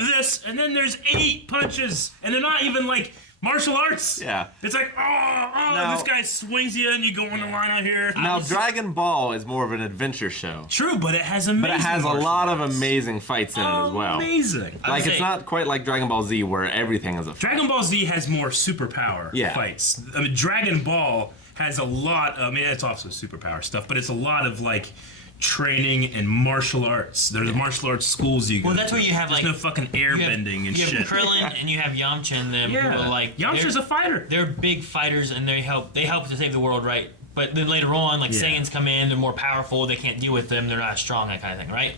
this, and then there's 8 punches, and they're not even like martial arts. Yeah. It's like, Now- this guy swings you, and you go on the line out here. Now, Dragon Ball is more of an adventure show, True, but it has amazing. but it has a martial lot of arts. amazing fights in it as well. Amazing. I would Like it's say- not quite like Dragon Ball Z where everything is a fight. Dragon Ball Z has more superpower Yeah. fights. I mean, Dragon Ball has a lot. I mean, it's also superpower stuff, but it's a lot of like training and martial arts. There's martial arts schools you go. Well, that's to. where you have, There's like- no fucking You have- airbending and you shit. have Krillin and you have Yamcha and them who Yeah, are like Yamcha's they're- a fighter. They're big fighters and they help to save the world, right? But then later on, like Yeah. Saiyans come in, they're more powerful, they can't deal with them, they're not as strong, that kind of thing, right?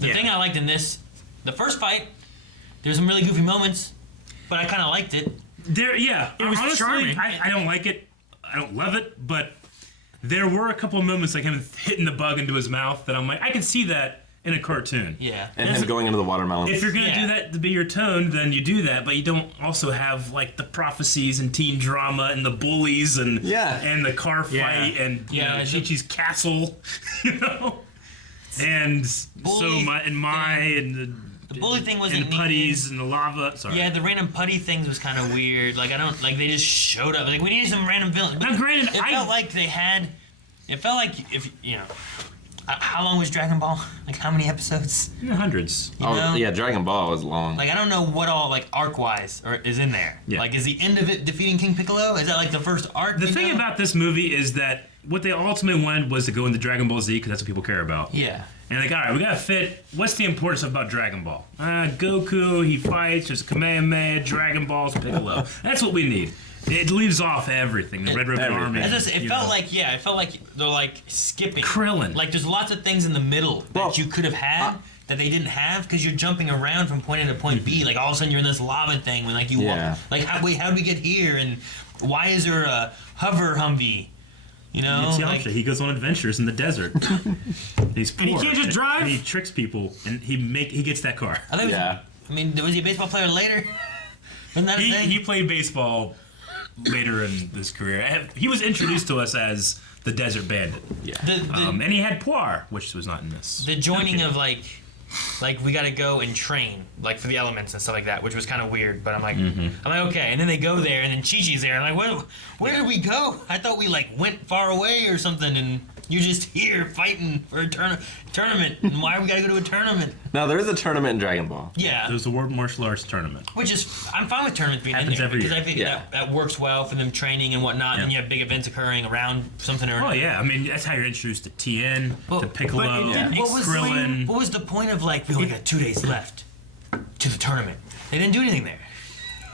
The Yeah. thing I liked in the first fight, there's some really goofy moments, but I kind of liked it. It was honestly, charming. I don't like it. I don't love it, but there were a couple of moments like him hitting the bug into his mouth that I'm like, I can see that in a cartoon. Yeah. And him going into the watermelon. If you're gonna Yeah. do that to be your tone, then you do that. But you don't also have like the prophecies and teen drama and the bullies and Yeah. and the car fight Yeah. and Yeah, you know, the- Chi-Chi's castle, you know, and Bully The bully thing wasn't and the putties and the lava. Sorry. Yeah, the random putty things was kind of weird. Like I don't like they just showed up. Like we needed some random villain. Now, granted, it felt like they had. It felt like if you know. How long was Dragon Ball? Like how many episodes? Hundreds. Oh, know? yeah, Dragon Ball was long. Like I don't know what all like arc wise or is in there. Yeah. Like is the end of it defeating King Piccolo? Is that like the first arc? The you thing know? about this movie is that what they ultimately wanted was to go into Dragon Ball Z because that's what people care about. Yeah. And like, all right, we gotta fit. What's the importance about Dragon Ball? Goku, he fights. There's a Kamehameha, Dragon Balls, Piccolo. That's what we need. It leaves off everything. The Red Ribbon everything. Army. It you felt know. like it felt like they're like skipping. Krillin. Like there's lots of things in the middle that Well, you could have had that they didn't have because you're jumping around from point A to point B. Like all of a sudden you're in this lava thing when like you Yeah. walk. Like how did we get here and why is there a hover Humvee? You know, It's like, Yamcha. He goes on adventures in the desert. He's poor. And he can't just drive? And he tricks people, and he gets that car. I, thought he was, Yeah. I mean, was he a baseball player later? Wasn't that a thing? He played baseball later in his career. He was introduced to us as the Desert Bandit. Yeah. the And he had Poir, which was not in this. the joining of like we got to go and train like for the elements and stuff like that, which was kind of weird. But I'm like, okay. And then they go there, and then Chi-Chi's there. I'm like, where did we go? I thought we like went far away or something, and you're just here fighting for a tournament. And why we got to go to a tournament? Now, there is a tournament in Dragon Ball. Yeah, There's the World Martial Arts Tournament. which is I'm fine with tournaments being in Happens there every because year. I think Yeah. that works well for them training and whatnot. Yeah. And you have big events occurring around something or Oh another. yeah, I mean that's how you're introduced to Tien, Well, to Piccolo, but it didn't- Krillin. what was the point of like we only got 2 days left? to the tournament. They didn't do anything there.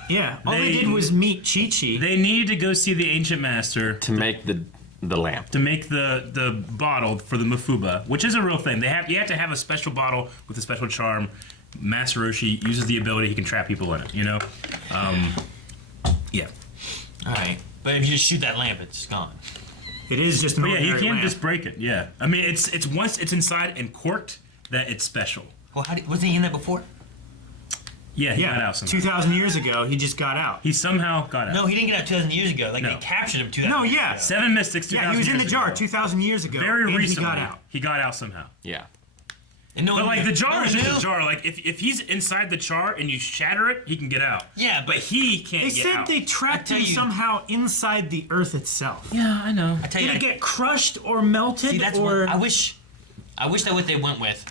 Yeah, all they did was meet Chi-Chi. They needed to go see the Ancient Master To make the lamp. to make the bottle for the Mafuba, which is a real thing. You have to have a special bottle with a special charm. Master Roshi uses the ability; he can trap people in it. You know, yeah. All right, but if you just shoot that lamp, it's gone. It is just an But yeah, you ordinary can't lamp. just break it. Yeah, I mean, it's once it's inside and corked that it's special. Well, wasn't he in that before? Yeah, he got Yeah, out somehow. 2,000 years ago, he just got out. He somehow got out. No, he didn't get out 2,000 years ago. Like No. they captured him 2,000. No, years yeah. ago. 7 Mystics. 2,000 Yeah, he was in the years jar ago. 2,000 years ago. Very and recently. he got out. He got out somehow. Yeah. And no But one like knew. the jar No is one just a knew. jar. Like if he's inside the jar and you shatter it, he can get out. Yeah, But he can't They get said out. they trapped I him tell you- somehow inside the Earth itself. Yeah, I know. I tell Did you, it get crushed or melted? see, that's or what I wish that what they went with.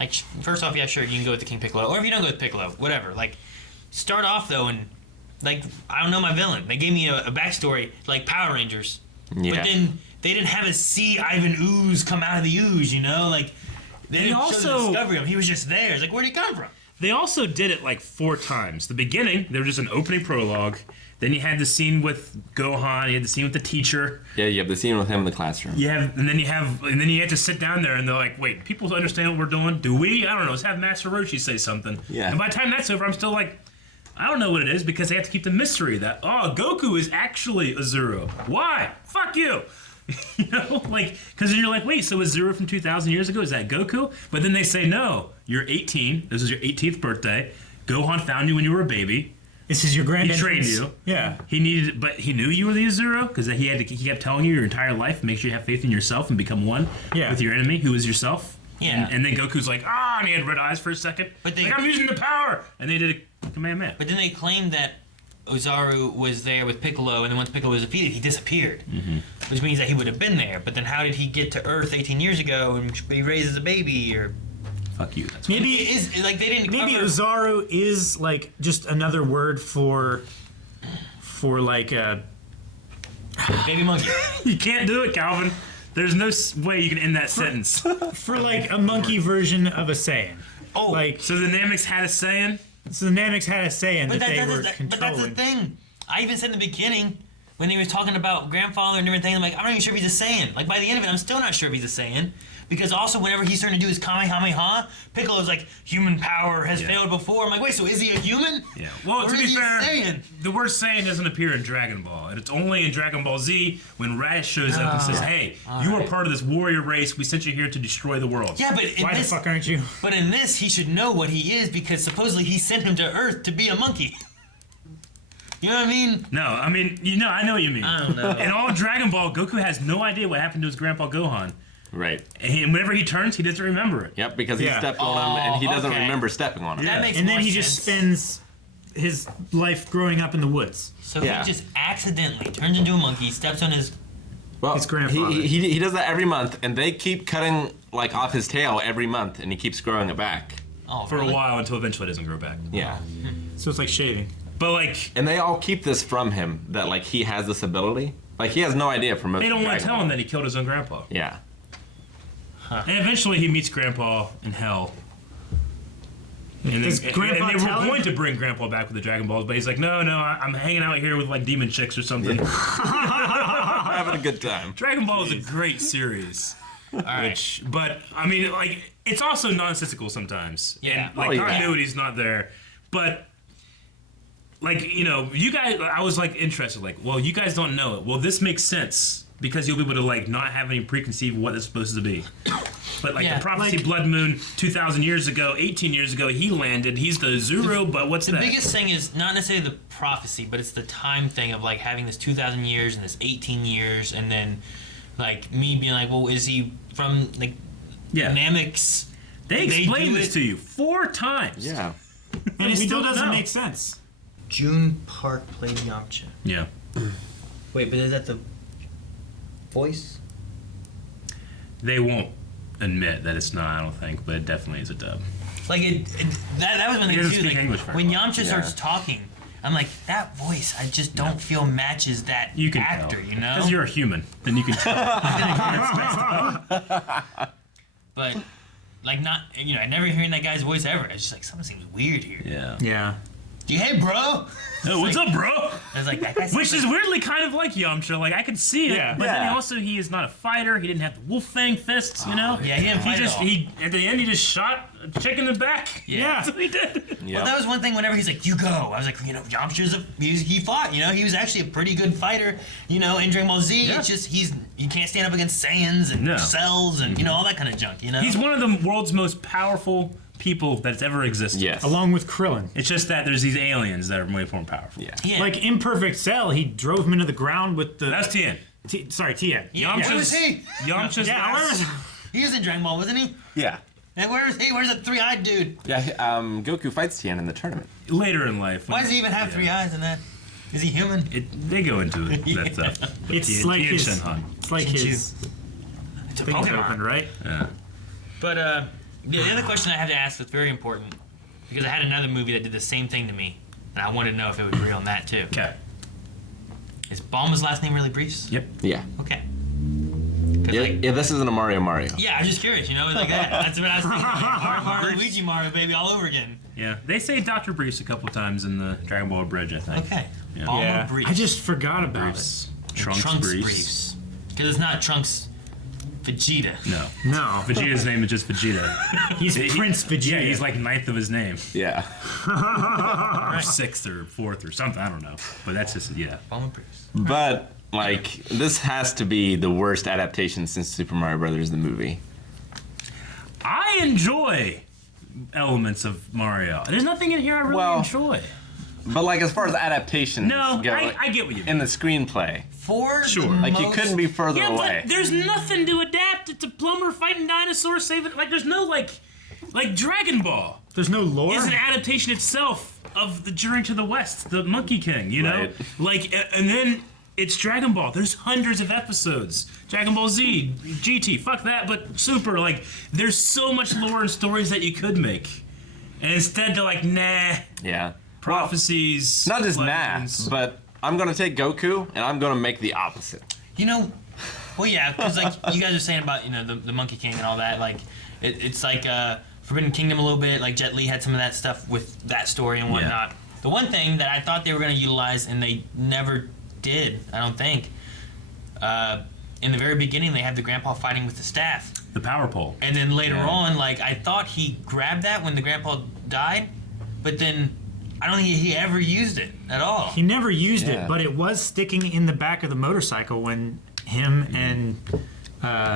Like first off, yeah, sure, you can go with the King Piccolo, or if you don't go with Piccolo, whatever. Like start off though, and like I don't know my villain. They gave me a backstory like Power Rangers, Yeah. but then they didn't have a see Ivan ooze come out of the ooze. You know, like they didn't show also- the discovery of him. He was just there. It's like where'd he come from? They also did it like 4 times. The beginning, there was just an opening prologue. Then you had the scene with Gohan. You had the scene with the teacher. Yeah, you have the scene with him in the classroom. And then you have to sit down there and they're like, wait, people understand what we're doing? Do we? I don't know. Let's have Master Roshi say something. Yeah. And by the time that's over, I'm still like, I don't know what it is because they have to keep the mystery that Goku is actually a Zero. Why? Fuck you. You know, like, because you're like, wait, so is Zero from 2,000 years ago? Is that Goku? But then they say, no, you're 18. This is your 18th birthday. Gohan found you when you were a baby. this is your grand He trained entrance. you. Yeah. But he knew you were the Zero because he kept telling you your entire life, make sure you have faith in yourself and become one Yeah. with your enemy, who is yourself. Yeah. And then Goku's like, and he had red eyes for a second. But they- like, I'm using the power, and they did a Kamehameha. But then they claimed that Ozaru was there with Piccolo, and then once Piccolo was defeated, he disappeared. Which means that he would have been there. But then how did he get to Earth 18 years ago and be raised as a baby? Or Fuck you. That's Maybe it is like they didn't. maybe cover, Ozaru is like just another word for like a baby monkey. You can't do it, Calvin. There's no way you can end that sentence. for like a monkey version of a Saiyan. Oh, Like So the Namex had a saying. so the Namex had a Saiyan but that they that, were but that's the controlling. thing. I even said in the beginning when he was talking about grandfather and everything, I'm like, I'm not even sure if he's a Saiyan. Like by the end of it, I'm still not sure if he's a Saiyan. Because also whenever he's starting to do his Kamehameha, Piccolo's like, human power has failed before. I'm like, wait, so is he a human? Yeah. Well, Or to is be he a fair, Saiyan? the word Saiyan doesn't appear in Dragon Ball, and it's only in Dragon Ball Z when Raditz shows up and says, "Hey, you are part of this warrior race. We sent you here to destroy the world." Yeah, but in Why this, the fuck aren't you? but in this, he should know what he is because supposedly he sent him to Earth to be a monkey. You know what I mean? No, I mean, I know what you mean. I don't know. In all Dragon Ball, Goku has no idea what happened to his grandpa Gohan. Right. And whenever he turns, he doesn't remember it. Yep, because he Yeah. stepped on him and he doesn't okay. remember stepping on him. That makes And more then he sense. just spends his life growing up in the woods. So Yeah. he just accidentally turns into a monkey, steps on his. Well, His grandfather. he does that every month, and they keep cutting like off his tail every month, and he keeps growing it back. Oh, For really? a while until eventually it doesn't grow back. Yeah. So it's like shaving. But like, And they all keep this from him that like he has this ability. Like he has no idea for most. they don't of want to Dragon tell Ball. him that he killed his own grandpa. Yeah. And eventually he meets Grandpa in hell. And, Does Grandpa and they were tell him? going to bring Grandpa back with the Dragon Balls, but he's like, no, I'm hanging out here with like demon chicks or something. Having a good time. Dragon Ball is a great series. All right. But I mean, like, it's also nonsensical sometimes. Yeah. And, like, Oh, yeah. continuity's not there. But, like, you guys, I was like interested. Like, well, you guys don't know it. Well, this makes sense because you'll be able to like not have any preconceived what it's supposed to be. But like Yeah, the prophecy like- Blood Moon 2,000 years ago, 18 years ago, he landed. He's the Zero, but what's The that? biggest thing is not necessarily the prophecy, but it's the time thing of like having this 2,000 years and this 18 years, and then like me being like, well, is he from like Yeah. Namex? They they explained do this it- to you 4 times. Yeah. And it We still don't doesn't know. make sense. June Park played Yamcha. Yeah. Wait, but is that the voice? They won't admit that it's not, I don't think, but it definitely is a dub. Like that was when He they doesn't too. speak Like, English very when well. Yamcha starts talking, I'm like, that voice, I just don't feel matches that You can actor, tell. you know? Because you're a human, then you can tell. But like not, I never hearing that guy's voice ever. It's just like something seems weird here. Yeah. Yeah. Hey, bro. Oh, what's up, bro? I was like, that guy. Which is weirdly kind of like Yamcha. Like I can see it, Yeah. but then he is not a fighter. He didn't have the wolf fang fists, you know. Yeah, he didn't fight at all. At the end he just shot a chick in the back. Yeah. That's what he did. Well, that was one thing. Whenever he's like, "You go," I was like, Yamcha's he fought. He was actually a pretty good fighter. In Dragon Ball Z, Yeah. it's just he can't stand up against Saiyans and Cells and all that kind of junk. He's one of the world's most powerful people that's ever existed. Yes. Along with Krillin. It's just that there's these aliens that are way more powerful. Yeah. Yeah. Like Imperfect Cell, he drove him into the ground with the. That's Tien. Sorry, Tien. Yeah. Where was he? Yamcha's Yeah, where was- He was in Dragon Ball, wasn't he? Yeah. And where is he? Where's that three-eyed dude? Yeah. Goku fights Tien in the tournament. later in life. Why does he even have three eyes in that? Is he human? They go into it. That stuff. It's like his. Shenhan. It's like Chinchu. his It's a thing's Pokemon. open, right? Yeah. But the other question I have to ask that's very important, because I had another movie that did the same thing to me, and I wanted to know if it was real on that too. Okay. Is Bulma's last name really Briefs? Yep. Yeah. Okay. Yeah, yeah, this isn't a Mario. Yeah, I was just curious, like that. That's what I was thinking. Like, Mario, Luigi, Mario, baby, all over again. Yeah. They say Dr. Briefs a couple times in the Dragon Ball Bridge, I think. Okay. Yeah. Bulma Briefs. I just forgot about Briefs. Trunks, Trunks Briefs. Briefs. Because it's not Trunks Vegeta. No. it. No. Vegeta's name is just Vegeta. He's Prince Vegeta. Yeah, he's like ninth of his name. Yeah. Or sixth or fourth or something. I don't know. But that's just, yeah. Bulma Briefs. But this has to be the worst adaptation since Super Mario Brothers the movie. I enjoy elements of Mario. There's nothing in here I really enjoy. But as far as adaptations No, go, I get what you mean. in the screenplay, For Sure. the you most- couldn't be further Yeah, away. but there's nothing to adapt. It's a plumber fighting dinosaurs, saving. There's no like Dragon Ball There's no lore. is an adaptation itself of the Journey to the West, the Monkey King. You know, Right. and then it's Dragon Ball. There's hundreds of episodes. Dragon Ball Z, GT, fuck that, but Super. There's so much lore and stories that you could make, and instead they're nah. Yeah. Prophecies. Not just legends. math, but I'm gonna take Goku and I'm gonna make the opposite. Well, yeah, because you guys are saying about the Monkey King and all that. It's like Forbidden Kingdom a little bit. Like Jet Li had some of that stuff with that story and whatnot. The one thing that I thought they were going to utilize and they never did, I don't think. In the very beginning, they have the grandpa fighting with the staff, The power pole. and then later on, I thought he grabbed that when the grandpa died, but then I don't think he ever used it at all. He never used Yeah. it, but it was sticking in the back of the motorcycle when him and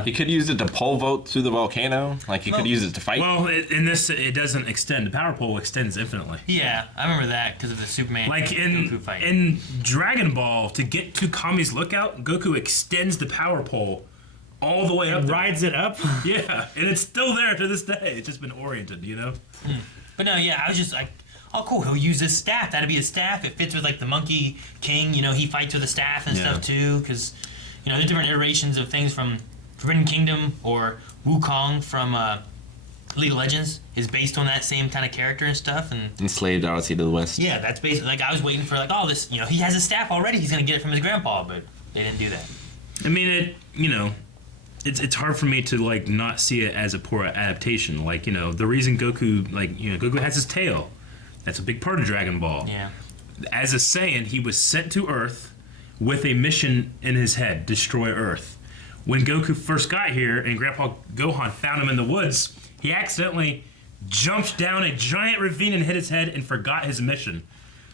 He could use it to pole vault through the volcano. He could use it to fight. Well, in this, it doesn't extend. The power pole extends infinitely. Yeah, I remember that because of the Superman Goku fight. In Dragon Ball, to get to Kami's lookout, Goku extends the power pole all the way up. and there. rides it up. Yeah, and it's still there to this day. It's just been oriented, you know? But no, yeah, I was just like, oh, cool, he'll use this staff. That'd be his staff. It fits with the Monkey King. He fights with a staff and stuff too. Because there's different iterations of things from Forbidden Kingdom, or Wukong from League of Legends is based on that same kind of character and stuff. And Enslaved Odyssey to the West. yeah, that's basically I was waiting for this. He has a staff already. He's gonna get it from his grandpa, but they didn't do that. I mean, it's hard for me to not see it as a poor adaptation. The reason Goku Goku has his tail, that's a big part of Dragon Ball. Yeah. As a Saiyan, he was sent to Earth with a mission in his head: destroy Earth. When Goku first got here and Grandpa Gohan found him in the woods, he accidentally jumped down a giant ravine and hit his head and forgot his mission.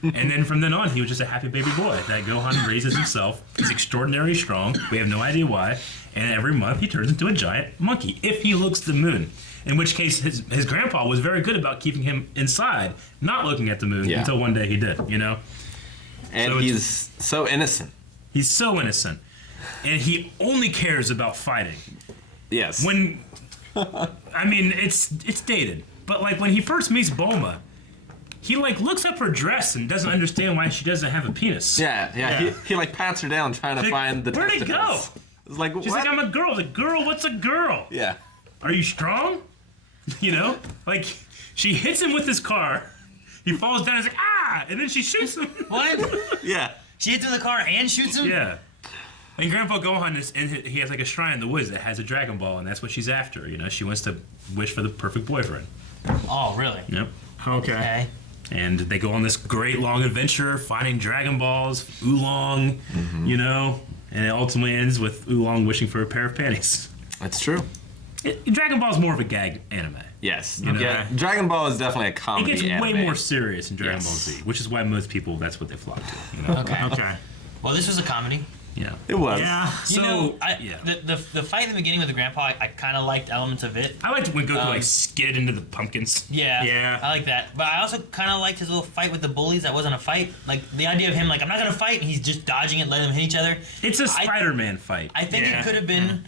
And then from then on, he was just a happy baby boy that Gohan raises himself. He's extraordinarily strong. We have no idea why. And every month, he turns into a giant monkey if he looks to the moon. In which case, his grandpa was very good about keeping him inside, not looking at the moon until one day he did, And So he's so innocent. He's so innocent. And he only cares about fighting. Yes. I mean, it's dated, but when he first meets Bulma, he looks up her dress and doesn't understand why she doesn't have a penis. Yeah. He pats her down trying to find the Where'd it go? testicles. It's like, She's what? like, I'm a girl. The girl, what's a girl? Yeah. Are you strong? She hits him with his car. He falls down. He's like, ah! And then she shoots him. What? Yeah. She hits him in the car and shoots him? Yeah. And Grandpa Gohan he has like a shrine in the woods that has a Dragon Ball, and that's what she's after. You know, she wants to wish for the perfect boyfriend. Oh, really? Yep. Okay. And they go on this great long adventure finding Dragon Balls, Oolong, you know, and it ultimately ends with Oolong wishing for a pair of panties. That's true. Dragon Ball is more of a gag anime. Yes. You know? Yeah, Dragon Ball is definitely a It comedy gets anime. way more serious in Dragon Ball Z, which is why most people, that's what they flock to. You know? Okay. Okay. Well, this was a comedy. Yeah. It was. Yeah. You know, yeah. the fight in the beginning with the grandpa, I kind of liked elements of it. I liked when Goku like skidded into the pumpkins. Yeah. Yeah. I like that. But I also kind of liked his little fight with the bullies. That wasn't a fight. Like, the idea of him, like, I'm not going to fight, and he's just dodging it, letting them hit each other. It's a Spider-Man fight. I think it could have been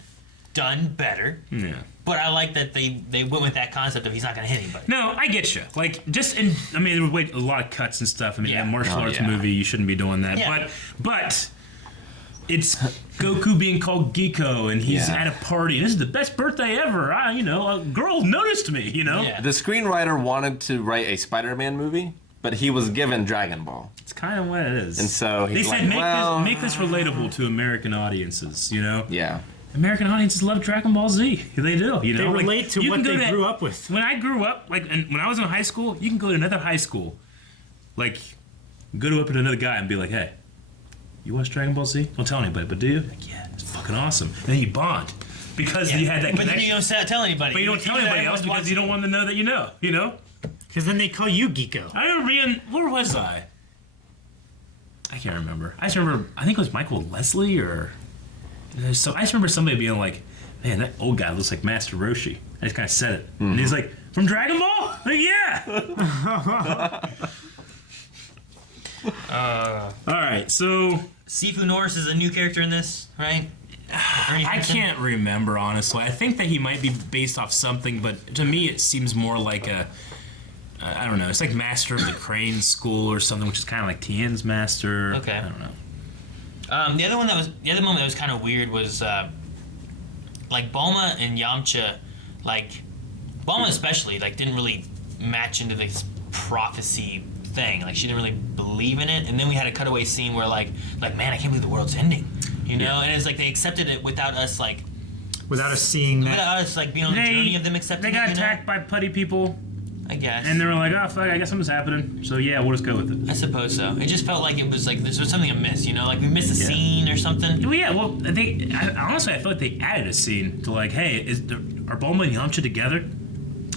done better. Yeah. But I like that they went with that concept of he's not going to hit anybody. No, I get you. Like, just in, I mean, there were a lot of cuts and stuff. I mean, Yeah. a martial arts yeah. movie, you shouldn't be doing that. Yeah. But it's Goku being called Geeko, and he's Yeah. at a party, and this is the best birthday ever. You know, a girl noticed me, you know? Yeah. The screenwriter wanted to write a Spider-Man movie, but he was given Dragon Ball. It's kind of what it is. And so they he's said, like, make this relatable to American audiences, you know? Yeah. American audiences love Dragon Ball Z. They do, you know? They Like, relate to you what can go they grew up with. When I grew up, like, and when I was in high school, you can go to another high school, like, go up to another guy and be like, hey, you watch Dragon Ball Z? Don't tell anybody, but do you? Like, yeah, it's fucking awesome. And then you bond because you had that But then connection. you don't tell anybody. But you don't tell anybody else because you don't want them to know that you know, you know? Because then they call you Geeko. I remember being, where was I? I can't remember. I just remember, I think it was Michael Leslie or, so I just remember somebody being like, man, that old guy looks like Master Roshi. I just kind of said it. And he's like, from Dragon Ball? Like, yeah! All right, so Sifu Norris is a new character in this, right? Ernie I Hudson? can't remember, honestly. I think that he might be based off something, but to me it seems more like a, I don't know, it's like Master of the Crane School or something, which is kind of like Tien's Master. Okay. I don't know. The other moment that was kind of weird was like Bulma and Yamcha, like Bulma especially, like didn't really match into this prophecy thing. Like she didn't really believe in it. And then we had a cutaway scene where like man, I can't believe the world's ending, you know. And it's like they accepted it without us Without us seeing that. without us like being on the journey of them accepting They got it. You know? attacked by putty people, I guess. and they were like, oh, fuck, I guess something's happening. So yeah, we'll just go with it. I suppose so. It just felt like it was like there was something amiss, you know, like we missed a scene or something. Well, yeah, well, honestly, I feel like they added a scene to like, hey, are Bulma and Yamcha together?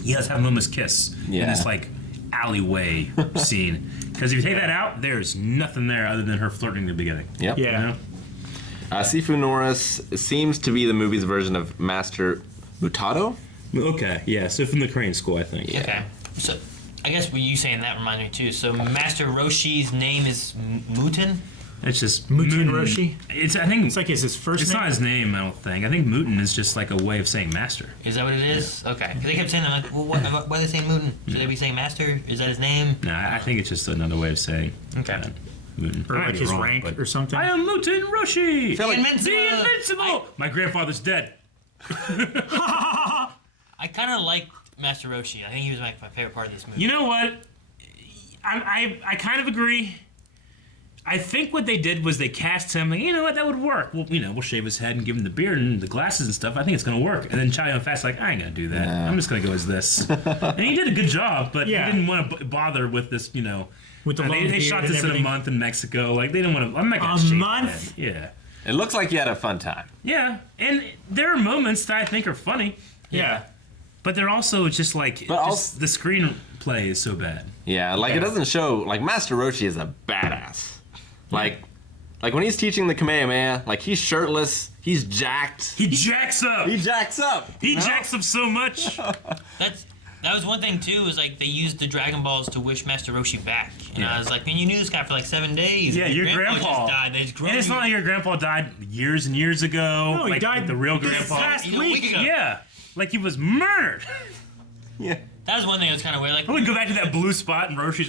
Yeah, let's have a moment's kiss in Yeah. this like alleyway scene. Because if you take that out, there's nothing there other than her flirting in the beginning. Yep. Yeah. You know? Sifu Norris seems to be the movie's version of Master Mutato. Okay, yeah, so from the Crane School, I think. Okay. So I guess what you saying that reminds me too. So Master Roshi's name is Muten? It's just Muten Roshi? I think It's like it's his first it's name. not his name, I don't think. I think Muten is just like a way of saying master. Is that what it is? Okay. 'Cause they kept saying that, like, well, why are they saying Muten? Should they be saying Master? Is that his name? No, I think it's just another way of saying Okay. Muten. Or I might like be his wrong, rank but- or something. I am Muten Roshi! feel like- Invincible! The Invincible! My grandfather's dead. I kind of like Master Roshi. I think he was my favorite part of this movie. You know what? I kind of agree. I think what they did was they cast him, like, you know what, that would work. Well, you know, we'll shave his head and give him the beard and the glasses and stuff. I think it's going to work. And then Chow Yun-Fat's like, I ain't going to do that. I'm just going to go as this. And he did a good job, but Yeah. he didn't want to bother with this, you know. With the long they beard shot and this in a everything. month in Mexico. Like, they didn't want to. I'm not going A to shave his month? head. Yeah. It looks like you had a fun time. Yeah. And there are moments that I think are funny. Yeah. But they're also just like, But just, the screenplay is so bad. Yeah, like it doesn't show. Like Master Roshi is a badass. Like when he's teaching the Kamehameha, like he's shirtless, he's jacked. He jacks up. He jacks up. He you know? jacks up so much. That was one thing too. Was like they used the Dragon Balls to wish Master Roshi back, and I was like, man, you knew this guy for like 7 days. Yeah, your grandpa just died. They just And it's not like your grandpa died years and years ago. No, he like, died like the real this grandpa. past a week ago. Yeah, like he was murdered. Yeah. That was one thing that was kind of weird. Like, I would go back to that blue spot, and Roshi's,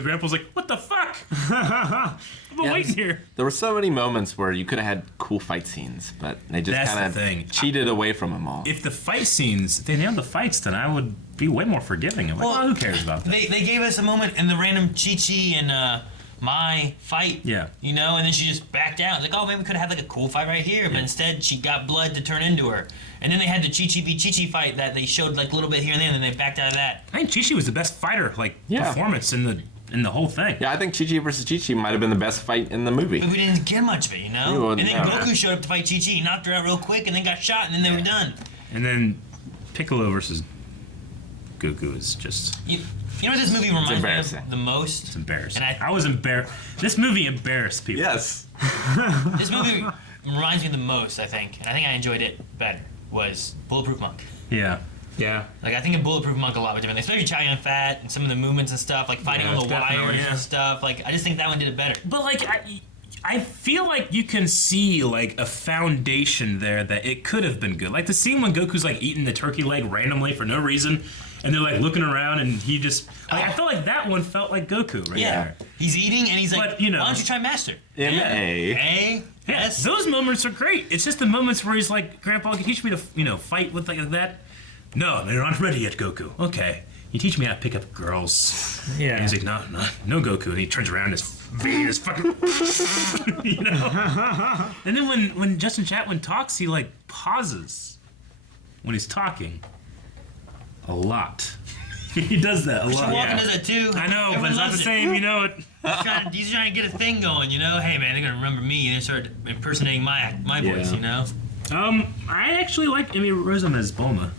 grandpa's like, "What the fuck? I've been Yeah, waiting here." There were so many moments where you could have had cool fight scenes, but they just That's kind the thing. of cheated away from them all. If the fight scenes, if they nailed the fights, then I would be way more forgiving. I'm like, Well, oh, who cares about that? they gave us a moment in the random Chi-Chi and my fight. Yeah. You know, and then she just backed out. It's like, oh, maybe we could have like a cool fight right here. But instead, she got blood to turn into her. And then they had the Chi-Chi v Chi-Chi fight that they showed like a little bit here and there, and then they backed out of that. I think Chi-Chi was the best fighter, like, performance in the whole thing. Yeah, I think Chi-Chi versus Chi-Chi might have been the best fight in the movie. But we didn't get much of it, you know? You And wouldn't then know. Goku showed up to fight Chi-Chi. He knocked her out real quick and then got shot, and then they were done. And then Piccolo versus Goku is just... You know what this movie reminds me embarrassing. of the most? It's embarrassing. And I was embarrassed. This movie embarrassed people. Yes. This movie reminds me the most, I think, and I think I enjoyed it better, was Bulletproof Monk. Yeah. Yeah. Like, I think of Bulletproof Monk a lot different, especially Chow Yun Fat and some of the movements and stuff, like fighting Yeah, on the definitely, wires yeah. and stuff. Like, I just think that one did it better. But, like, I feel like you can see, like, a foundation there that it could have been good. Like, the scene when Goku's, like, eating the turkey leg randomly for no reason, and they're, like, looking around, and he just... Like, I felt like that one felt like Goku right Yeah. there. He's eating, and he's like, But, you know- why don't you try Master? M.A. A. Yeah, S. those moments are great. It's just the moments where he's like, Grandpa, can you teach me to, fight with like that? No, you're not ready yet, Goku. Okay. You teach me how to pick up girls. Yeah. And he's like, no, Goku. And he turns around and is fucking, you know? And then when Justin Chatwin talks, he like pauses when he's talking. A lot. He does that a lot. Walken does that too. I know, but Everyone it's not the loves it. same, you know it. He's trying to get a thing going, you know? Hey, man, they're going to remember me, and they start impersonating my voice, Yeah. you know? I actually like Amy Rossum as Bulma.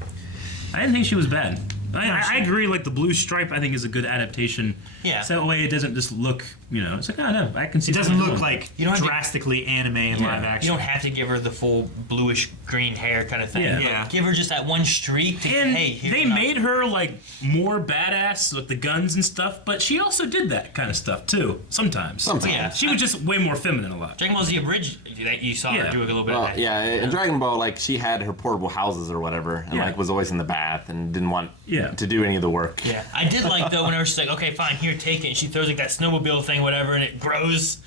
I didn't think she was bad. I agree, like, the blue stripe, I think, is a good adaptation. Yeah. So that way it doesn't just look, it's like, oh, no, I can see It doesn't Bulma. look like You don't have to- drastically anime in Yeah. live You action. don't have to give her the full bluish green hair kind of thing. Yeah. but Yeah. give her just that one streak to, And hey, here's they enough. made her, like, more badass with the guns and stuff, but she also did that kind of stuff, too, sometimes. Sometimes. Yeah. She was just way more feminine a lot. Dragon Ball Z Abridged, that you saw Yeah. her do a little bit Well, of that. yeah, in Dragon Ball, like, she had her portable houses or whatever, and, Yeah. like, was always in the bath and didn't want Yeah. to do any of the work. Yeah, I did like though whenever she's like, okay, fine, here, take it. And she throws like that snowmobile thing, whatever, and it grows.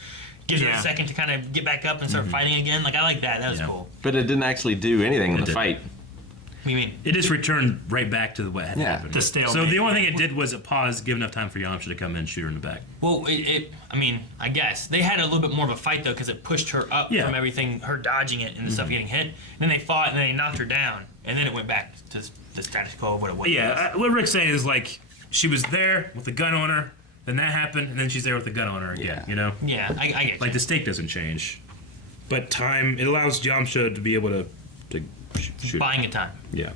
Gives her Yeah. a second to kind of get back up and start fighting again. Like, I like that. That was Yeah. cool. But it didn't actually do anything in the didn't. fight. What do you mean? It just returned right back to the way it had Yeah. happened. To stalemate. So the only thing it did was it paused, give enough time for Yamcha to come in and shoot her in the back. Well, I mean, I guess. They had a little bit more of a fight, though, because it pushed her up Yeah. from everything, her dodging it and the stuff getting hit. And then they fought, and then they knocked her down. And then it went back to the status quo of what it was. Yeah, what Rick's saying is like she was there with the gun on her, then that happened, and then she's there with the gun on her again. Yeah. Yeah, I get you. Like the stake doesn't change, but time it allows Yamcha to be able to shoot. Buying it time. Yeah.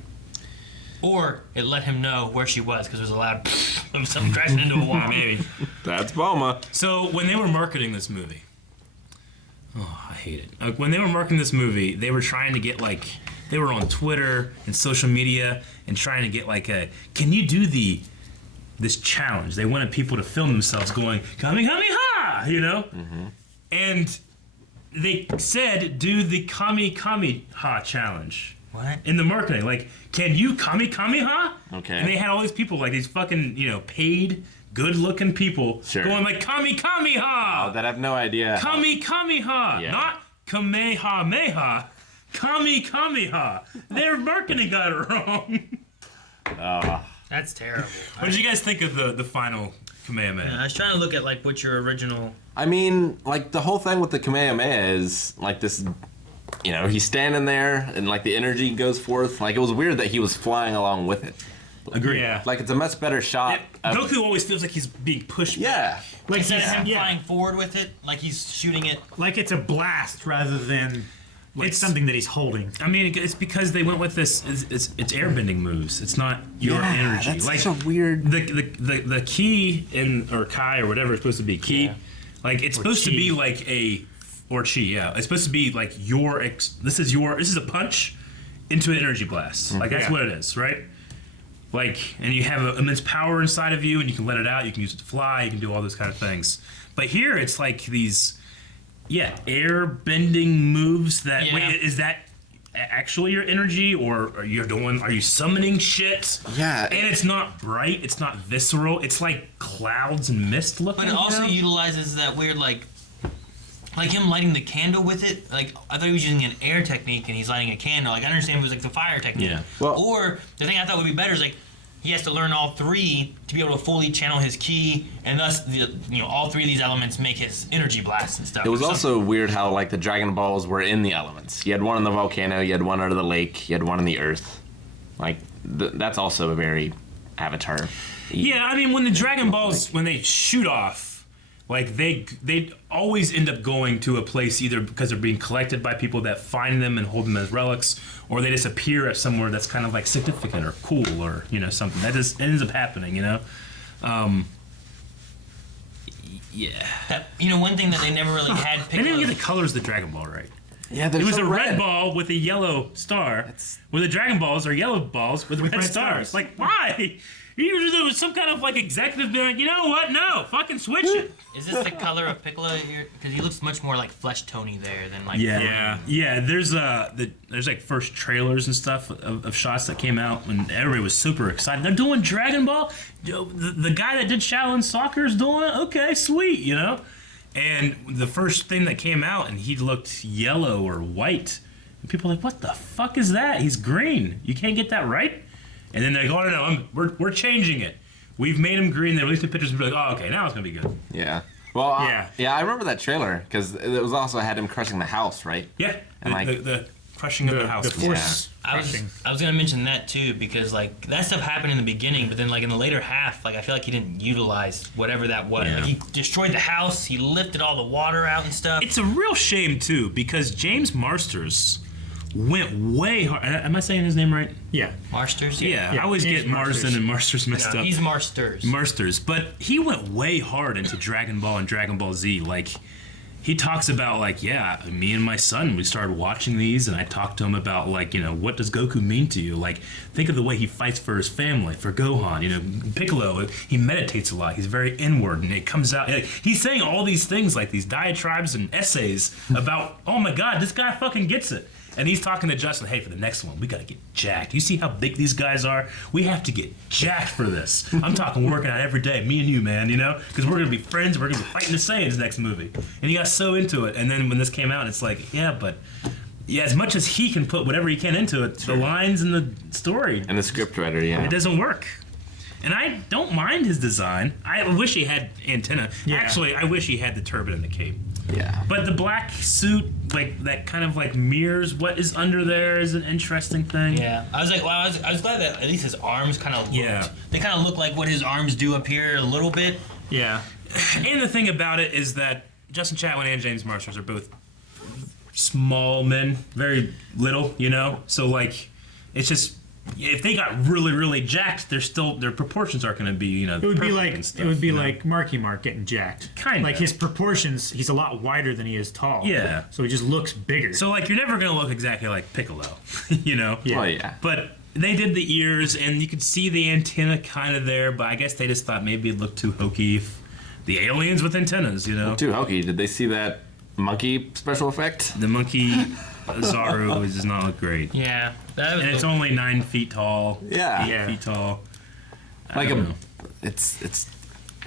Or it let him know where she was, because there was a loud of something crashing into a wall. Maybe. That's Bulma. So when they were marketing this movie, I hate it. Like when they were marketing this movie, they were trying to get like they were on Twitter and social media and trying to get like can you do this challenge? They wanted people to film themselves going Kamehameha, and they said do the Kamehameha challenge. What? In the marketing, like, can you Kamehameha? Okay. And they had all these people, like these fucking, paid, good-looking people Sure. going like Kamehameha, Oh, that I have no idea. Kamehameha, Yeah. not Kamehameha, Kamehameha. Their marketing got it wrong. That's terrible. What did you guys think of the final Kamehameha? I was trying to look at like what your original. I mean, like, the whole thing with the Kamehameha is, like, this, he's standing there and, like, the energy goes forth. Like, it was weird that he was flying along with it. Agree. Yeah. Like, it's a much better shot. of- Goku always feels like he's being pushed. Yeah. Like Instead of he's, him yeah, flying forward with it, like he's shooting it. like it's a blast rather than like It's- something that he's holding. I mean, it's because they went with this. It's airbending moves. It's not your energy. That's like such a weird. the key or Kai or whatever it's supposed to be. Key, Yeah. like it's supposed to chi. be like or chi. Yeah, it's supposed to be like this is a punch into an energy blast. Like that's Yeah. what it is, right? Like, and you have immense power inside of you, and you can let it out. You can use it to fly. You can do all those kind of things. But here, it's like these, air bending moves. That Yeah. wait, is that actually your energy, or are you summoning shit? Yeah. And it's not bright. It's not visceral. It's like clouds and mist looking. But it also you know? utilizes that weird like him lighting the candle with it. Like I thought he was using an air technique and he's lighting a candle. Like I understand it was like the fire technique. Yeah. Well- or the thing I thought would be better is like he has to learn all three to be able to fully channel his ki, and thus all three of these elements make his energy blasts and stuff. It was also weird how like the Dragon Balls were in the elements. You had one in the volcano, you had one under the lake, you had one in the earth. Like that's also a very Avatar. Yeah, I mean when the Dragon Balls when they shoot off, like they always end up going to a place either because they're being collected by people that find them and hold them as relics, or they just appear at somewhere that's kind of like significant or cool or something that just ends up happening. Yeah. That, one thing that they never really had. They didn't even get the colors of the Dragon Ball right. Yeah, it was a red ball with a yellow star. Where the Dragon Balls are yellow balls with red stars. Like, why? There was some kind of like executive being like, you know what? No, fucking switch it. Is this the color of Piccolo here? Because he looks much more like flesh tony there than like. Yeah. There's like first trailers and stuff of shots that came out when everybody was super excited. They're doing Dragon Ball. The guy that did Shaolin Soccer is doing it. Okay, sweet, And the first thing that came out, and he looked yellow or white. And people are like, what the fuck is that? He's green. You can't get that right? And then they go, oh, no, we're changing it. We've made him green. They released the pictures and be like, oh, okay, now it's going to be good. Yeah. Well, yeah, I remember that trailer because it was also had him crushing the house, right? Yeah, and the crushing of the house. The force crushing. I was going to mention that too because like that stuff happened in the beginning, but then like in the later half, like I feel like he didn't utilize whatever that was. Yeah. Like, he destroyed the house. He lifted all the water out and stuff. It's a real shame too because James Marsters went way hard. Am I saying his name right? Yeah. Marsters? Yeah. I always get Marsden and Marsters messed up. He's Marsters. Marsters. But he went way hard into Dragon Ball and Dragon Ball Z. Like, he talks about, like, yeah, me and my son, we started watching these, and I talked to him about, like, what does Goku mean to you? Like, think of the way he fights for his family, for Gohan. Piccolo, he meditates a lot. He's very inward, and it comes out. Like, he's saying all these things, like these diatribes and essays about, oh my God, this guy fucking gets it. And he's talking to Justin, hey, for the next one, we got to get jacked. You see how big these guys are? We have to get jacked for this. I'm talking working out every day, me and you, man, Because we're going to be friends. We're going to be fighting the Saiyans next movie. And he got so into it. And then when this came out, it's like, yeah, as much as he can put whatever he can into it, the lines and the story. And the scriptwriter, yeah. It doesn't work. And I don't mind his design. I wish he had antenna. Yeah. Actually, I wish he had the turban and the cape. Yeah. But the black suit, like that kind of like mirrors what is under there is an interesting thing. Yeah. I was like, well, I was glad that at least his arms kind of looked. They kind of look like what his arms do up here a little bit. Yeah. And the thing about it is that Justin Chatwin and James Marsters are both small men, very little, So like, it's just. If they got really, really jacked, their proportions aren't going to be, It would be like Marky Mark getting jacked. Kind of. Like his proportions, he's a lot wider than he is tall. Yeah. So he just looks bigger. So like you're never going to look exactly like Piccolo, Yeah. Oh, yeah. But they did the ears, and you could see the antenna kind of there. But I guess they just thought maybe it looked too hokey. The aliens with antennas, Too hokey. Did they see that monkey special effect? The monkey. Zaru does not look great. Yeah. And it's only 9 feet tall. Yeah. 8 feet tall. Like it's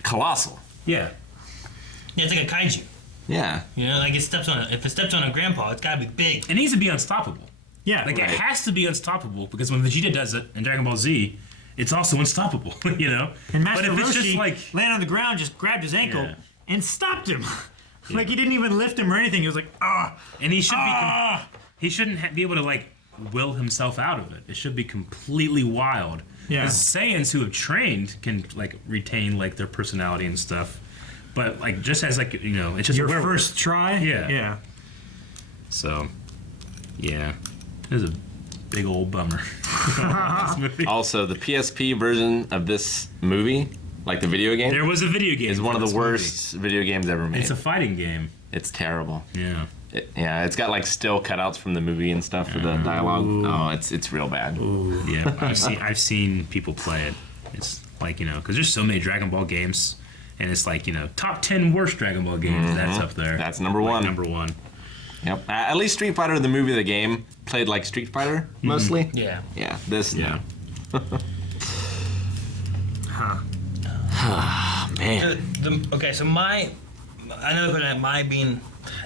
colossal. Yeah. Yeah, it's like a kaiju. Yeah. Like if it steps on a grandpa, it's gotta be big. It needs to be unstoppable. Yeah. Like it has to be unstoppable because when Vegeta does it in Dragon Ball Z, it's also unstoppable, And Master but if Roshi it's just like landed on the ground, just grabbed his ankle and stopped him. Like he didn't even lift him or anything. He was like, ah. And he should he shouldn't be able to like will himself out of it. It should be completely wild. Yeah. Because Saiyans who have trained can like retain like their personality and stuff. But like just as like it's just your a first try. Yeah. Yeah. So, yeah, it is a big old bummer. Also, the PSP version of this movie, like the video game, there was a video game. is one of the worst video games ever made. It's a fighting game. It's terrible. Yeah. It's got like still cutouts from the movie and stuff for the dialogue. Oh, it's real bad. Ooh. Yeah, I've seen people play it. It's like because there's so many Dragon Ball games, and it's like top 10 worst Dragon Ball games. Mm-hmm. That's up there. That's number one. Number one. Yep. At least Street Fighter, the movie, the game, played like Street Fighter mostly. Yeah. Yeah. This. Yeah. Man. Okay, so I know my being,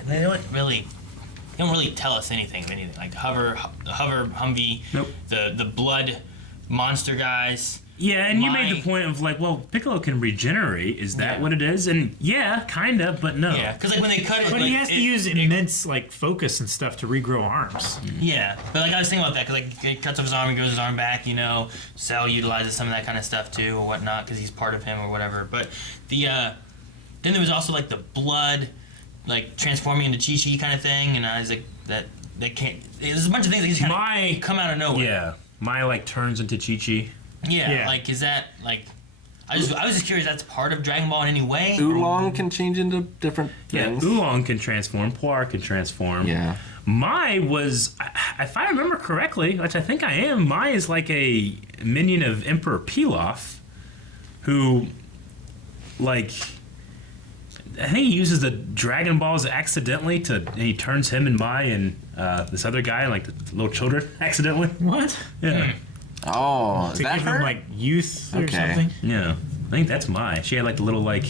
they don't really tell us anything like hover Humvee, nope. the blood monster guys, Yeah, and you made the point of like, well, Piccolo can regenerate. Is that what it is? And yeah, kind of, but no. Yeah, because like when they cut it, But like, he has to use immense like focus and stuff to regrow arms. Yeah, but like I was thinking about that because like he cuts off his arm, he grows his arm back. You know, Cell utilizes some of that kind of stuff too, or whatnot, because he's part of him or whatever. But the then there was also like the blood, like transforming into Chi-Chi kind of thing, and I was like that can't. There's a bunch of things that just kind of come out of nowhere. Yeah, Mai like turns into Chi-Chi. Yeah, like is that like? I was just curious. That's part of Dragon Ball in any way? Oolong can change into different things. Yeah, Oolong can transform. Poir can transform. Yeah. Mai was, if I remember correctly, which I think I am, Mai is like a minion of Emperor Pilaf, who, like, I think he uses the Dragon Balls accidentally and he turns him and Mai and this other guy, like the little children, accidentally. What? Yeah. Oh, is To that give her? him like youth or Okay. something. Yeah. I think that's Mai. She had like the little like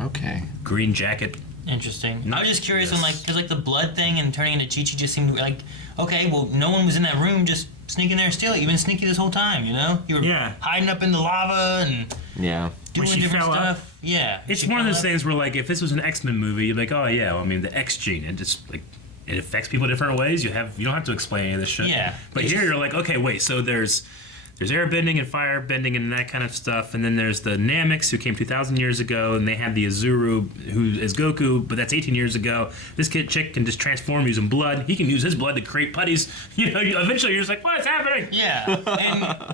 Okay. green jacket. Interesting. I was just curious when because like the blood thing and turning into Chi-Chi just seemed like, okay, well, no one was in that room, just sneak in there and steal it. You've been sneaky this whole time, you know? You were hiding up in the lava and Yeah. doing she different fell stuff. up. Yeah. It's she one of fell those up. things where like if this was an X-Men movie, you'd be like, oh yeah, well, I mean the X gene, it just like it affects people different ways. You don't have to explain any of this shit. Yeah. But here you're like, okay, wait, so there's air bending and fire bending and that kind of stuff, and then there's the Nameks who came 2,000 years ago, and they had the Azuru who is Goku, but that's 18 years ago. This chick can just transform using blood. He can use his blood to create putties. You know, eventually you're just like, what's happening? Yeah,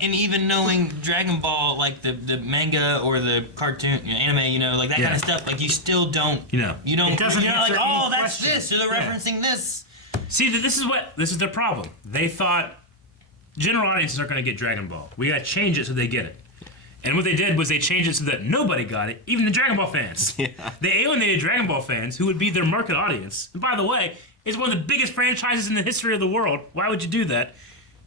and even knowing Dragon Ball, like the manga or the cartoon, anime, you know, like that kind of stuff, like you still don't, you don't, It doesn't you're not like, answer oh, any that's question. this, or they're referencing this. See, this is their problem. They thought general audiences aren't going to get Dragon Ball. We got to change it so they get it. And what they did was they changed it so that nobody got it, even the Dragon Ball fans. Yeah. They alienated Dragon Ball fans, who would be their market audience. And by the way, it's one of the biggest franchises in the history of the world. Why would you do that?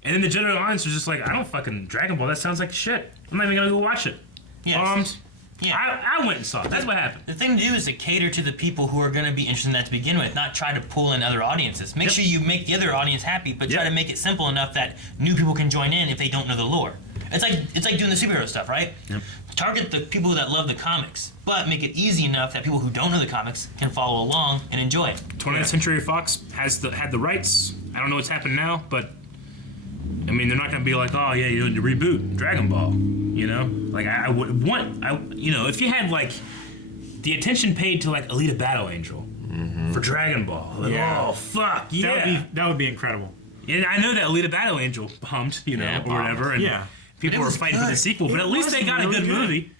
And then the general audience was just like, I don't fucking Dragon Ball. That sounds like shit. I'm not even going to go watch it. Yes. Yeah. I went and saw it. That's what happened. The thing to do is to cater to the people who are going to be interested in that to begin with, not try to pull in other audiences. Make sure you make the other audience happy, but try to make it simple enough that new people can join in if they don't know the lore. It's like doing the superhero stuff, right? Yep. Target the people that love the comics, but make it easy enough that people who don't know the comics can follow along and enjoy it. 20th Century Fox had the rights. I don't know what's happened now, but I mean, they're not going to be like, oh yeah, you need to reboot Dragon Ball. You know, like I would want, if you had like the attention paid to like Alita Battle Angel for Dragon Ball, like, oh fuck yeah, That would be incredible. And I know that Alita Battle Angel pumped, or whatever, and people were fighting for the sequel, but at least they got a good movie.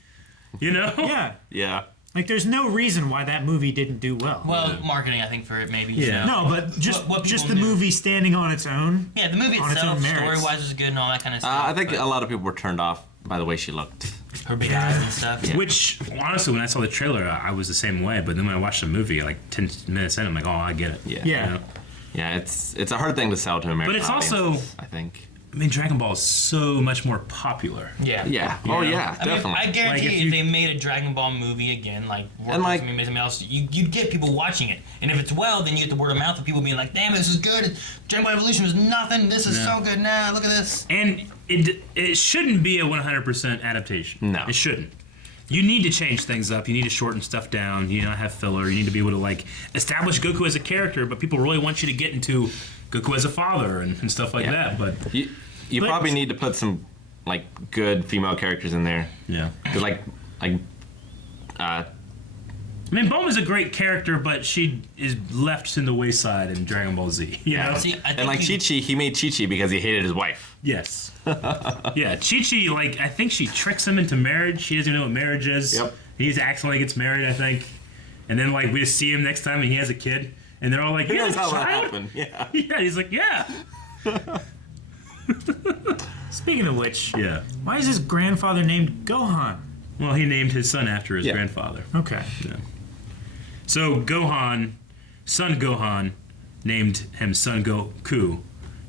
You know? Yeah. Yeah. Like, there's no reason why that movie didn't do well. Well, marketing, I think, for it maybe. Yeah. You know, No, but just what just the people knew. movie standing on its own. Yeah, the movie on its itself, own merits. story-wise, was good and all that kind of stuff. I think but a lot of people were turned off by the way she looked. her big eyes and stuff. Which, honestly, when I saw the trailer, I was the same way. But then when I watched the movie, like 10 minutes in, I'm like, oh, I get it. Yeah. Yeah. You know? Yeah, it's a hard thing to sell to American But it's also- audiences, I think. I mean, Dragon Ball is so much more popular. Yeah. Yeah. Oh yeah, I mean, definitely. I guarantee Like, if if you- they made a Dragon Ball movie again, like And, like- something else, you'd get people watching it. And if it's well, then you get the word of mouth of people being like, "Damn, this is good. Dragon Ball Evolution was nothing. This is so good now. Look at this." And it shouldn't be a 100% adaptation. No. It shouldn't. You need to change things up. You need to shorten stuff down. You know, have filler. You need to be able to like establish Goku as a character, but people really want you to get into Goku as a father and stuff like that. But You probably need to put some like good female characters in there. yeah, Cause like I mean, Bulma's a great character, but she is left in the wayside in Dragon Ball Z. You know? See, I think and like Chi-Chi, he made Chi-Chi because he hated his wife. Yes. Yeah, Chi-Chi, like, I think she tricks him into marriage. He doesn't even know what marriage is. Yep. He accidentally gets married, I think. And then, like, we just see him next time and he has a kid. And they're all like, Who he has knows a how that child? happened? Yeah. Yeah, he's like, yeah. Speaking of which, Yeah. why is his grandfather named Gohan? Well, he named his son after his Yeah. grandfather. Okay. Yeah. So Gohan, son Gohan, named him son Goku.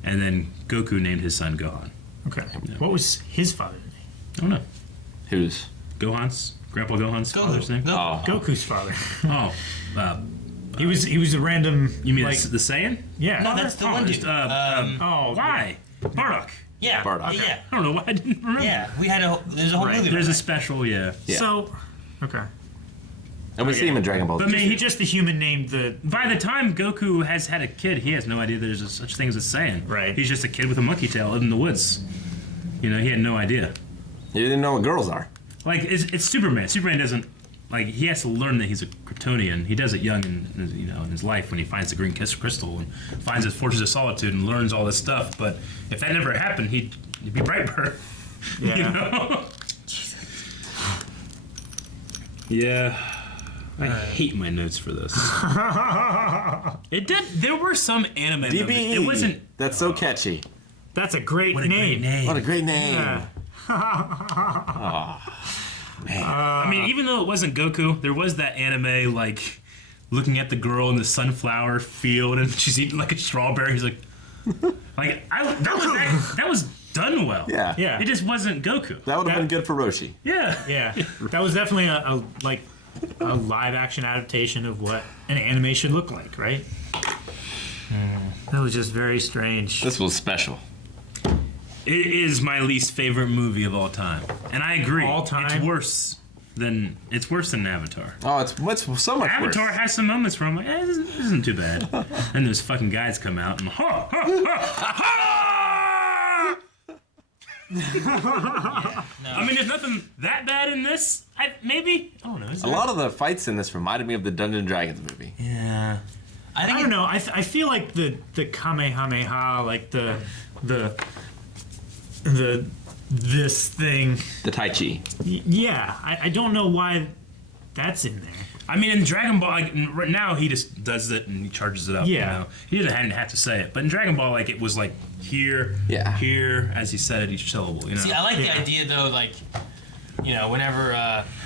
And then Goku named his son Gohan. Okay. What was his father's name? I don't know. Who's? Gohan's? Grandpa Gohan's father's name? Go. Goku's father. Oh. He was a random. You mean like, the Saiyan? yeah. No, that's the one dude. Oh, Oh, why? Bardock. Yeah. Bardock. Yeah. I don't know why I didn't remember. Yeah. We had there's a whole movie. There's about a special, yeah. Yeah. So, okay. And we see him in Dragon Ball. But I mean, he Just the human named the. by the time Goku has had a kid, he has no idea there's such thing as a Saiyan. Right. He's just a kid with a monkey tail in the woods. You know, he had no idea. You didn't know what girls are. Like, it's Superman. Superman doesn't, like, he has to learn that he's a Kryptonian. He does it young in his life when he finds the green crystal and finds his fortress of solitude and learns all this stuff. But if that never happened, he'd be Brightburn. Yeah. You know? Yeah. I hate my notes for this. It did. There were some anime. DBE. Movies. It wasn't. That's so catchy. That's a great What a name. great name. What a great name. Yeah. I mean, even though it wasn't Goku, there was that anime like looking at the girl in the sunflower field and she's eating like a strawberry. He's like that was done well. Yeah. Yeah. It just wasn't Goku. That would have been good for Roshi. Yeah. Yeah. That was definitely a live action adaptation of what an anime should look like, right? That was just very strange. This was special. It is my least favorite movie of all time, and I agree. All time? It's worse than Avatar. Oh, it's so much Avatar worse. has some moments where I'm like, this isn't too bad. And those fucking guys come out and ha ha ha ha. I mean, there's nothing that bad in this. Maybe I don't know. Is A there? lot of the fights in this reminded me of the Dungeons and Dragons movie. Yeah. I think I don't know. I feel like the Kamehameha, like the this thing. The Tai Chi. Yeah, I don't know why that's in there. I mean, in Dragon Ball, like, right now he just does it and he charges it up. Yeah. You know? He didn't have to say it, but in Dragon Ball, like, it was like here, Yeah. here, as he said it each syllable. You know. See, I like the Yeah. idea though, like, you know, whenever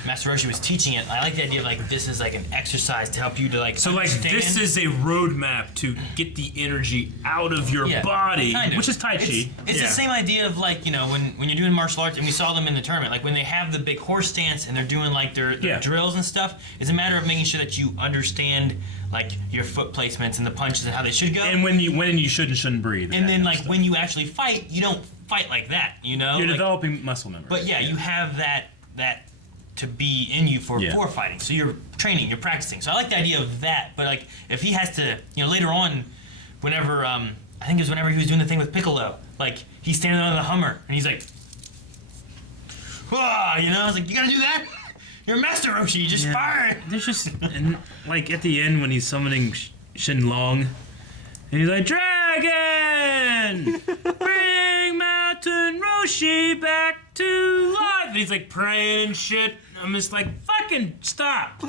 Master Roshi was teaching it, I like the idea of like this is like an exercise to help you to like. So like understand. this is a roadmap to get the energy out of your Yeah, body, kind of. which is Tai Chi. It's Yeah. the same idea of like, you know, when you're doing martial arts, and we saw them in the tournament, like when they have the big horse stance and they're doing like their Yeah. drills and stuff, it's a matter of making sure that you understand like your foot placements and the punches and how they should go. And when you should and shouldn't breathe. And then that like stuff. when you actually fight, you don't fight like that, you know? you're Like, developing muscle memory. but yeah, you have that to be in you for fighting. So you're training, you're practicing. So I like the idea of that. But like if he has to, you know, later on, whenever I think it was whenever he was doing the thing with Piccolo, like he's standing on the Hummer and he's like, whoa, you know, I was like, you gotta do that. You're a Master Roshi. You just fire. There's just and like at the end when he's summoning Shenlong, and he's like, Dragon, bring Mountain Roshi back to life. And he's like praying and shit. I'm just like, fucking stop.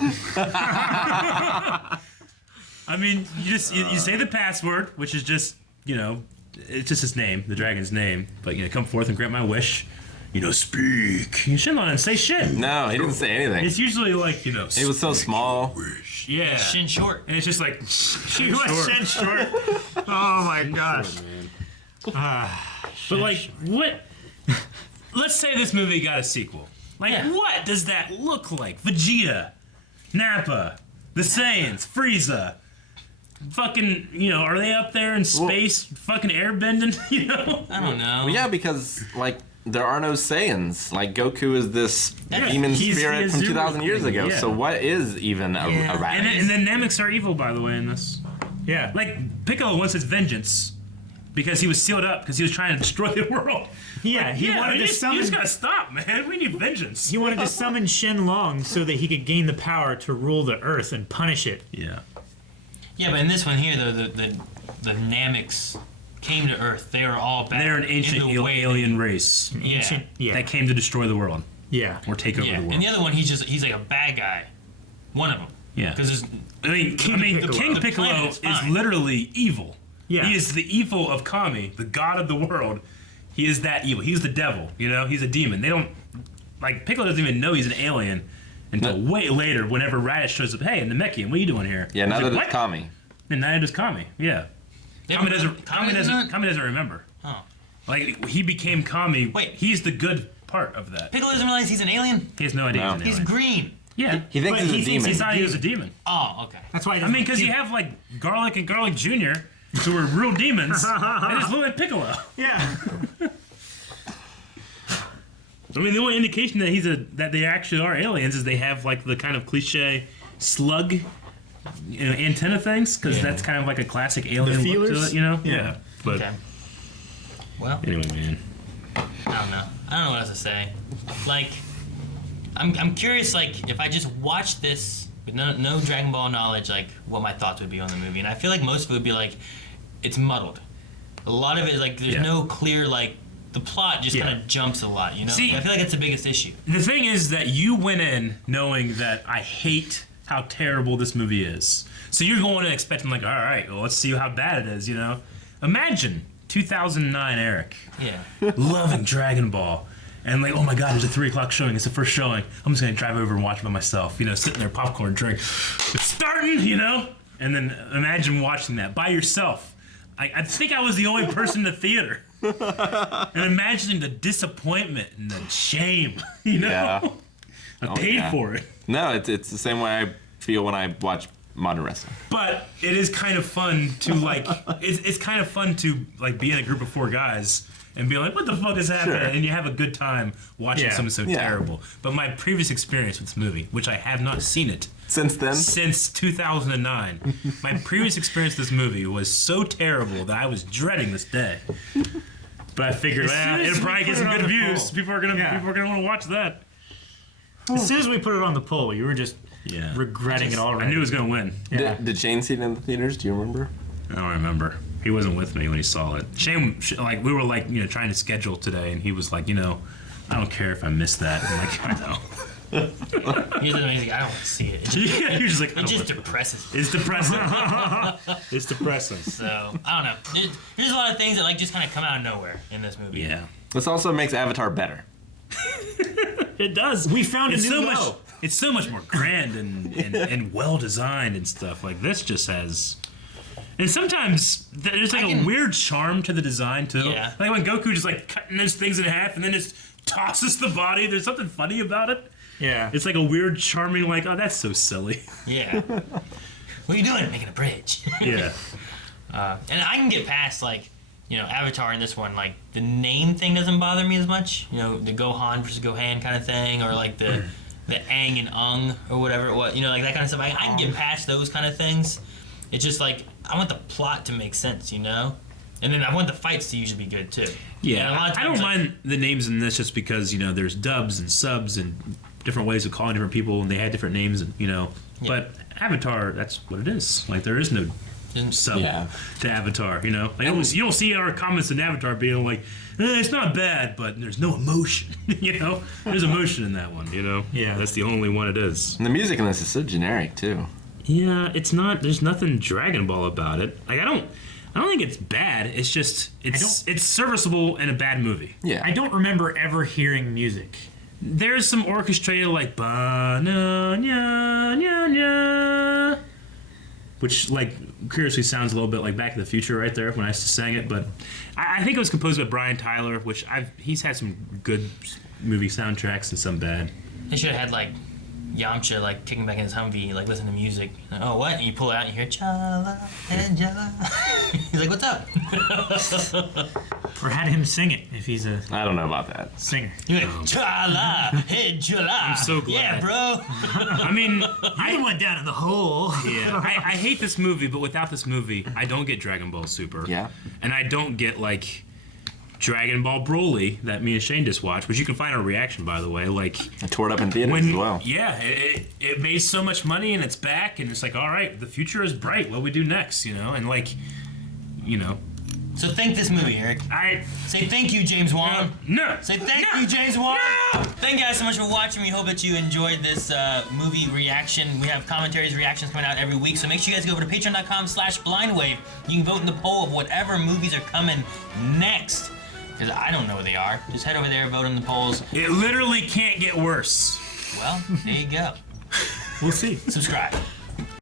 I mean, you say the password, which is just, you know, it's just his name, the dragon's name. But you know, come forth and grant my wish. You know, speak. You shouldn't let him say shit. No, he didn't say anything. It's usually like, you know, He was so small. yeah. Shin short. And it's just like, She was Shin short. Oh my gosh. But like, what? Let's say this movie got a sequel. Like, Yeah. what does that look like? Vegeta, Nappa, the Saiyans, Frieza. Fucking, you know, are they up there in space, fucking airbending? You know? I don't know. Well, yeah, because like there are no Saiyans. Like Goku is this Yeah, demon he spirit is from zero 2,000 years thing, ago. yeah. So what is even a rat? And then Nameks are evil, by the way, in this. Yeah. Like, Piccolo wants his vengeance because he was sealed up because he was trying to destroy the world. Yeah, he wanted you to just summon. gotta stop, man. We need vengeance. He wanted to summon Shenlong so that he could gain the power to rule the Earth and punish it. Yeah. Yeah, but in this one here, though, the Nameks came to Earth. They were all back. They're an ancient in the way alien race Yeah. Ancient- yeah. that came to destroy the world Yeah. or take over Yeah, the world. and the other one, he's like a bad guy. One of them. Yeah. Because King Piccolo. King The Piccolo planet is is fine. literally evil. Yeah. He is the evil of Kami, the god of the world. He is that evil. He's the devil, you know? He's a demon. They don't... Like, Piccolo doesn't even know he's an alien until way later whenever Raditz shows up. Hey, Namekian, what are you doing here? Yeah, He's neither like, does "What?" Kami. And neither does Kami, yeah. Kami doesn't remember. Oh. Like, he became Kami. Wait. He's the good part of that. Piccolo doesn't realize he's an alien. He has no idea No. he's an He's alien. green. Yeah. He thinks But he's he a thinks demon. He thought he was a demon. Oh, okay. That's why. I mean, because you have like Garlic and Garlic Jr., who are real demons, and just look like Piccolo. Yeah. I mean, the only indication that that they actually are aliens is they have like the kind of cliche slug, antenna things, because that's kind of like a classic alien look to it, Yeah. But Okay. Well, anyway, man. I don't know. I don't know what else to say. Like, I'm curious, like, if I just watched this with no Dragon Ball knowledge, like, what my thoughts would be on the movie. And I feel like most of it would be, like, it's muddled. A lot of it, like, there's no clear, like, the plot just kind of jumps a lot, See, I feel like that's the biggest issue. The thing is that you went in knowing that I hate how terrible this movie is. So you're going in expecting, like, all right, well, let's see how bad it is, Imagine 2009 Eric. Yeah. Loving Dragon Ball. And like, oh my god, there's a 3 o'clock showing. It's the first showing. I'm just gonna drive over and watch it by myself. Sitting there, popcorn, drink. It's starting, And then imagine watching that by yourself. I think I was the only person in the theater. And imagining the disappointment and the shame, Yeah. I paid for it. No, it's the same way I feel when I watch modern wrestling. But it is kind of fun to like, it's kind of fun to like be in a group of 4 guys and be like, what the fuck is happening? Sure. And you have a good time watching something so terrible. But my previous experience with this movie, which I have not seen it Since then? since 2009, my previous experience with this movie was so terrible that I was dreading this day. But I figured, soon as it'll we probably put get it some on good the views. poll. People are gonna want to watch that. As soon as we put it on the poll, you were just Yeah. regretting it I already. knew it was gonna win. Yeah. Did Shane see it in the theaters? Do you remember? I don't remember. He wasn't with me when he saw it. Shane, like, we were like, trying to schedule today, and he was like, I don't care if I miss that. I'm like, I know. Here's the amazing. I don't want to see it. Yeah, you're just like, I It don't just want- depresses me. it's depressing. It's depressing. So I don't know. There's a lot of things that like just kind of come out of nowhere in this movie. Yeah. This also makes Avatar better. It does. We found it's a so new much. low. It's so much more grand and well designed and stuff. Like this just has. And sometimes there's like a weird charm to the design too. Yeah. Like when Goku just like cutting those things in half and then just tosses the body. There's something funny about it. Yeah. It's like a weird, charming, like, oh, that's so silly. Yeah. What are you doing? Making a bridge. Yeah. And I can get past like, Avatar in this one. Like the name thing doesn't bother me as much. The Gohan versus Gohan kind of thing, or like the Aang and Ung or whatever it was. Like that kind of stuff. I can get past those kind of things. It's just like I want the plot to make sense, And then I want the fights to usually be good too. Yeah, And a lot of I don't times, like, mind the names in this just because, there's dubs and subs and different ways of calling different people and they had different names, and But Avatar, that's what it is. Like, there is no sub to Avatar, Like, you don't see our comments in Avatar being like, it's not bad, but there's no emotion, There's emotion in that one, Yeah. That's the only one it is. And the music in this is so generic too. Yeah, it's not. There's nothing Dragon Ball about it. Like I don't think it's bad. It's just it's serviceable in a bad movie. Yeah. I don't remember ever hearing music. There's some orchestrated like ba na nya nya nya, which like curiously sounds a little bit like Back to the Future right there when I sang it. But I think it was composed by Brian Tyler, which he's had some good movie soundtracks and some bad. They should have had like Yamcha like kicking back in his Humvee, like listening to music. Like, oh, what? And you pull it out and you hear Chala and Jala. He's like, what's up? Or had him sing it if he's a I don't know about that. singer. You're like, Chala, hey Jala. I'm so glad. Yeah, bro. I mean, I went down in the hole. yeah, I hate this movie, but without this movie, I don't get Dragon Ball Super. Yeah. And I don't get like Dragon Ball Broly that me and Shane just watched, which you can find our reaction, by the way. Like I tore it up in theaters as well. yeah, it made so much money and it's back, and it's like, all right, the future is bright. What do we do next? And like, So thank this movie, Eric. Say thank you, James Wan. No. Say thank you, James Wan. Thank you guys so much for watching. We hope that you enjoyed this movie reaction. We have commentaries, reactions coming out every week. So make sure you guys go over to patreon.com/blindwave. You can vote in the poll of whatever movies are coming next. Because I don't know what they are. Just head over there, vote in the polls. It literally can't get worse. Well, there you go. We'll see. Subscribe.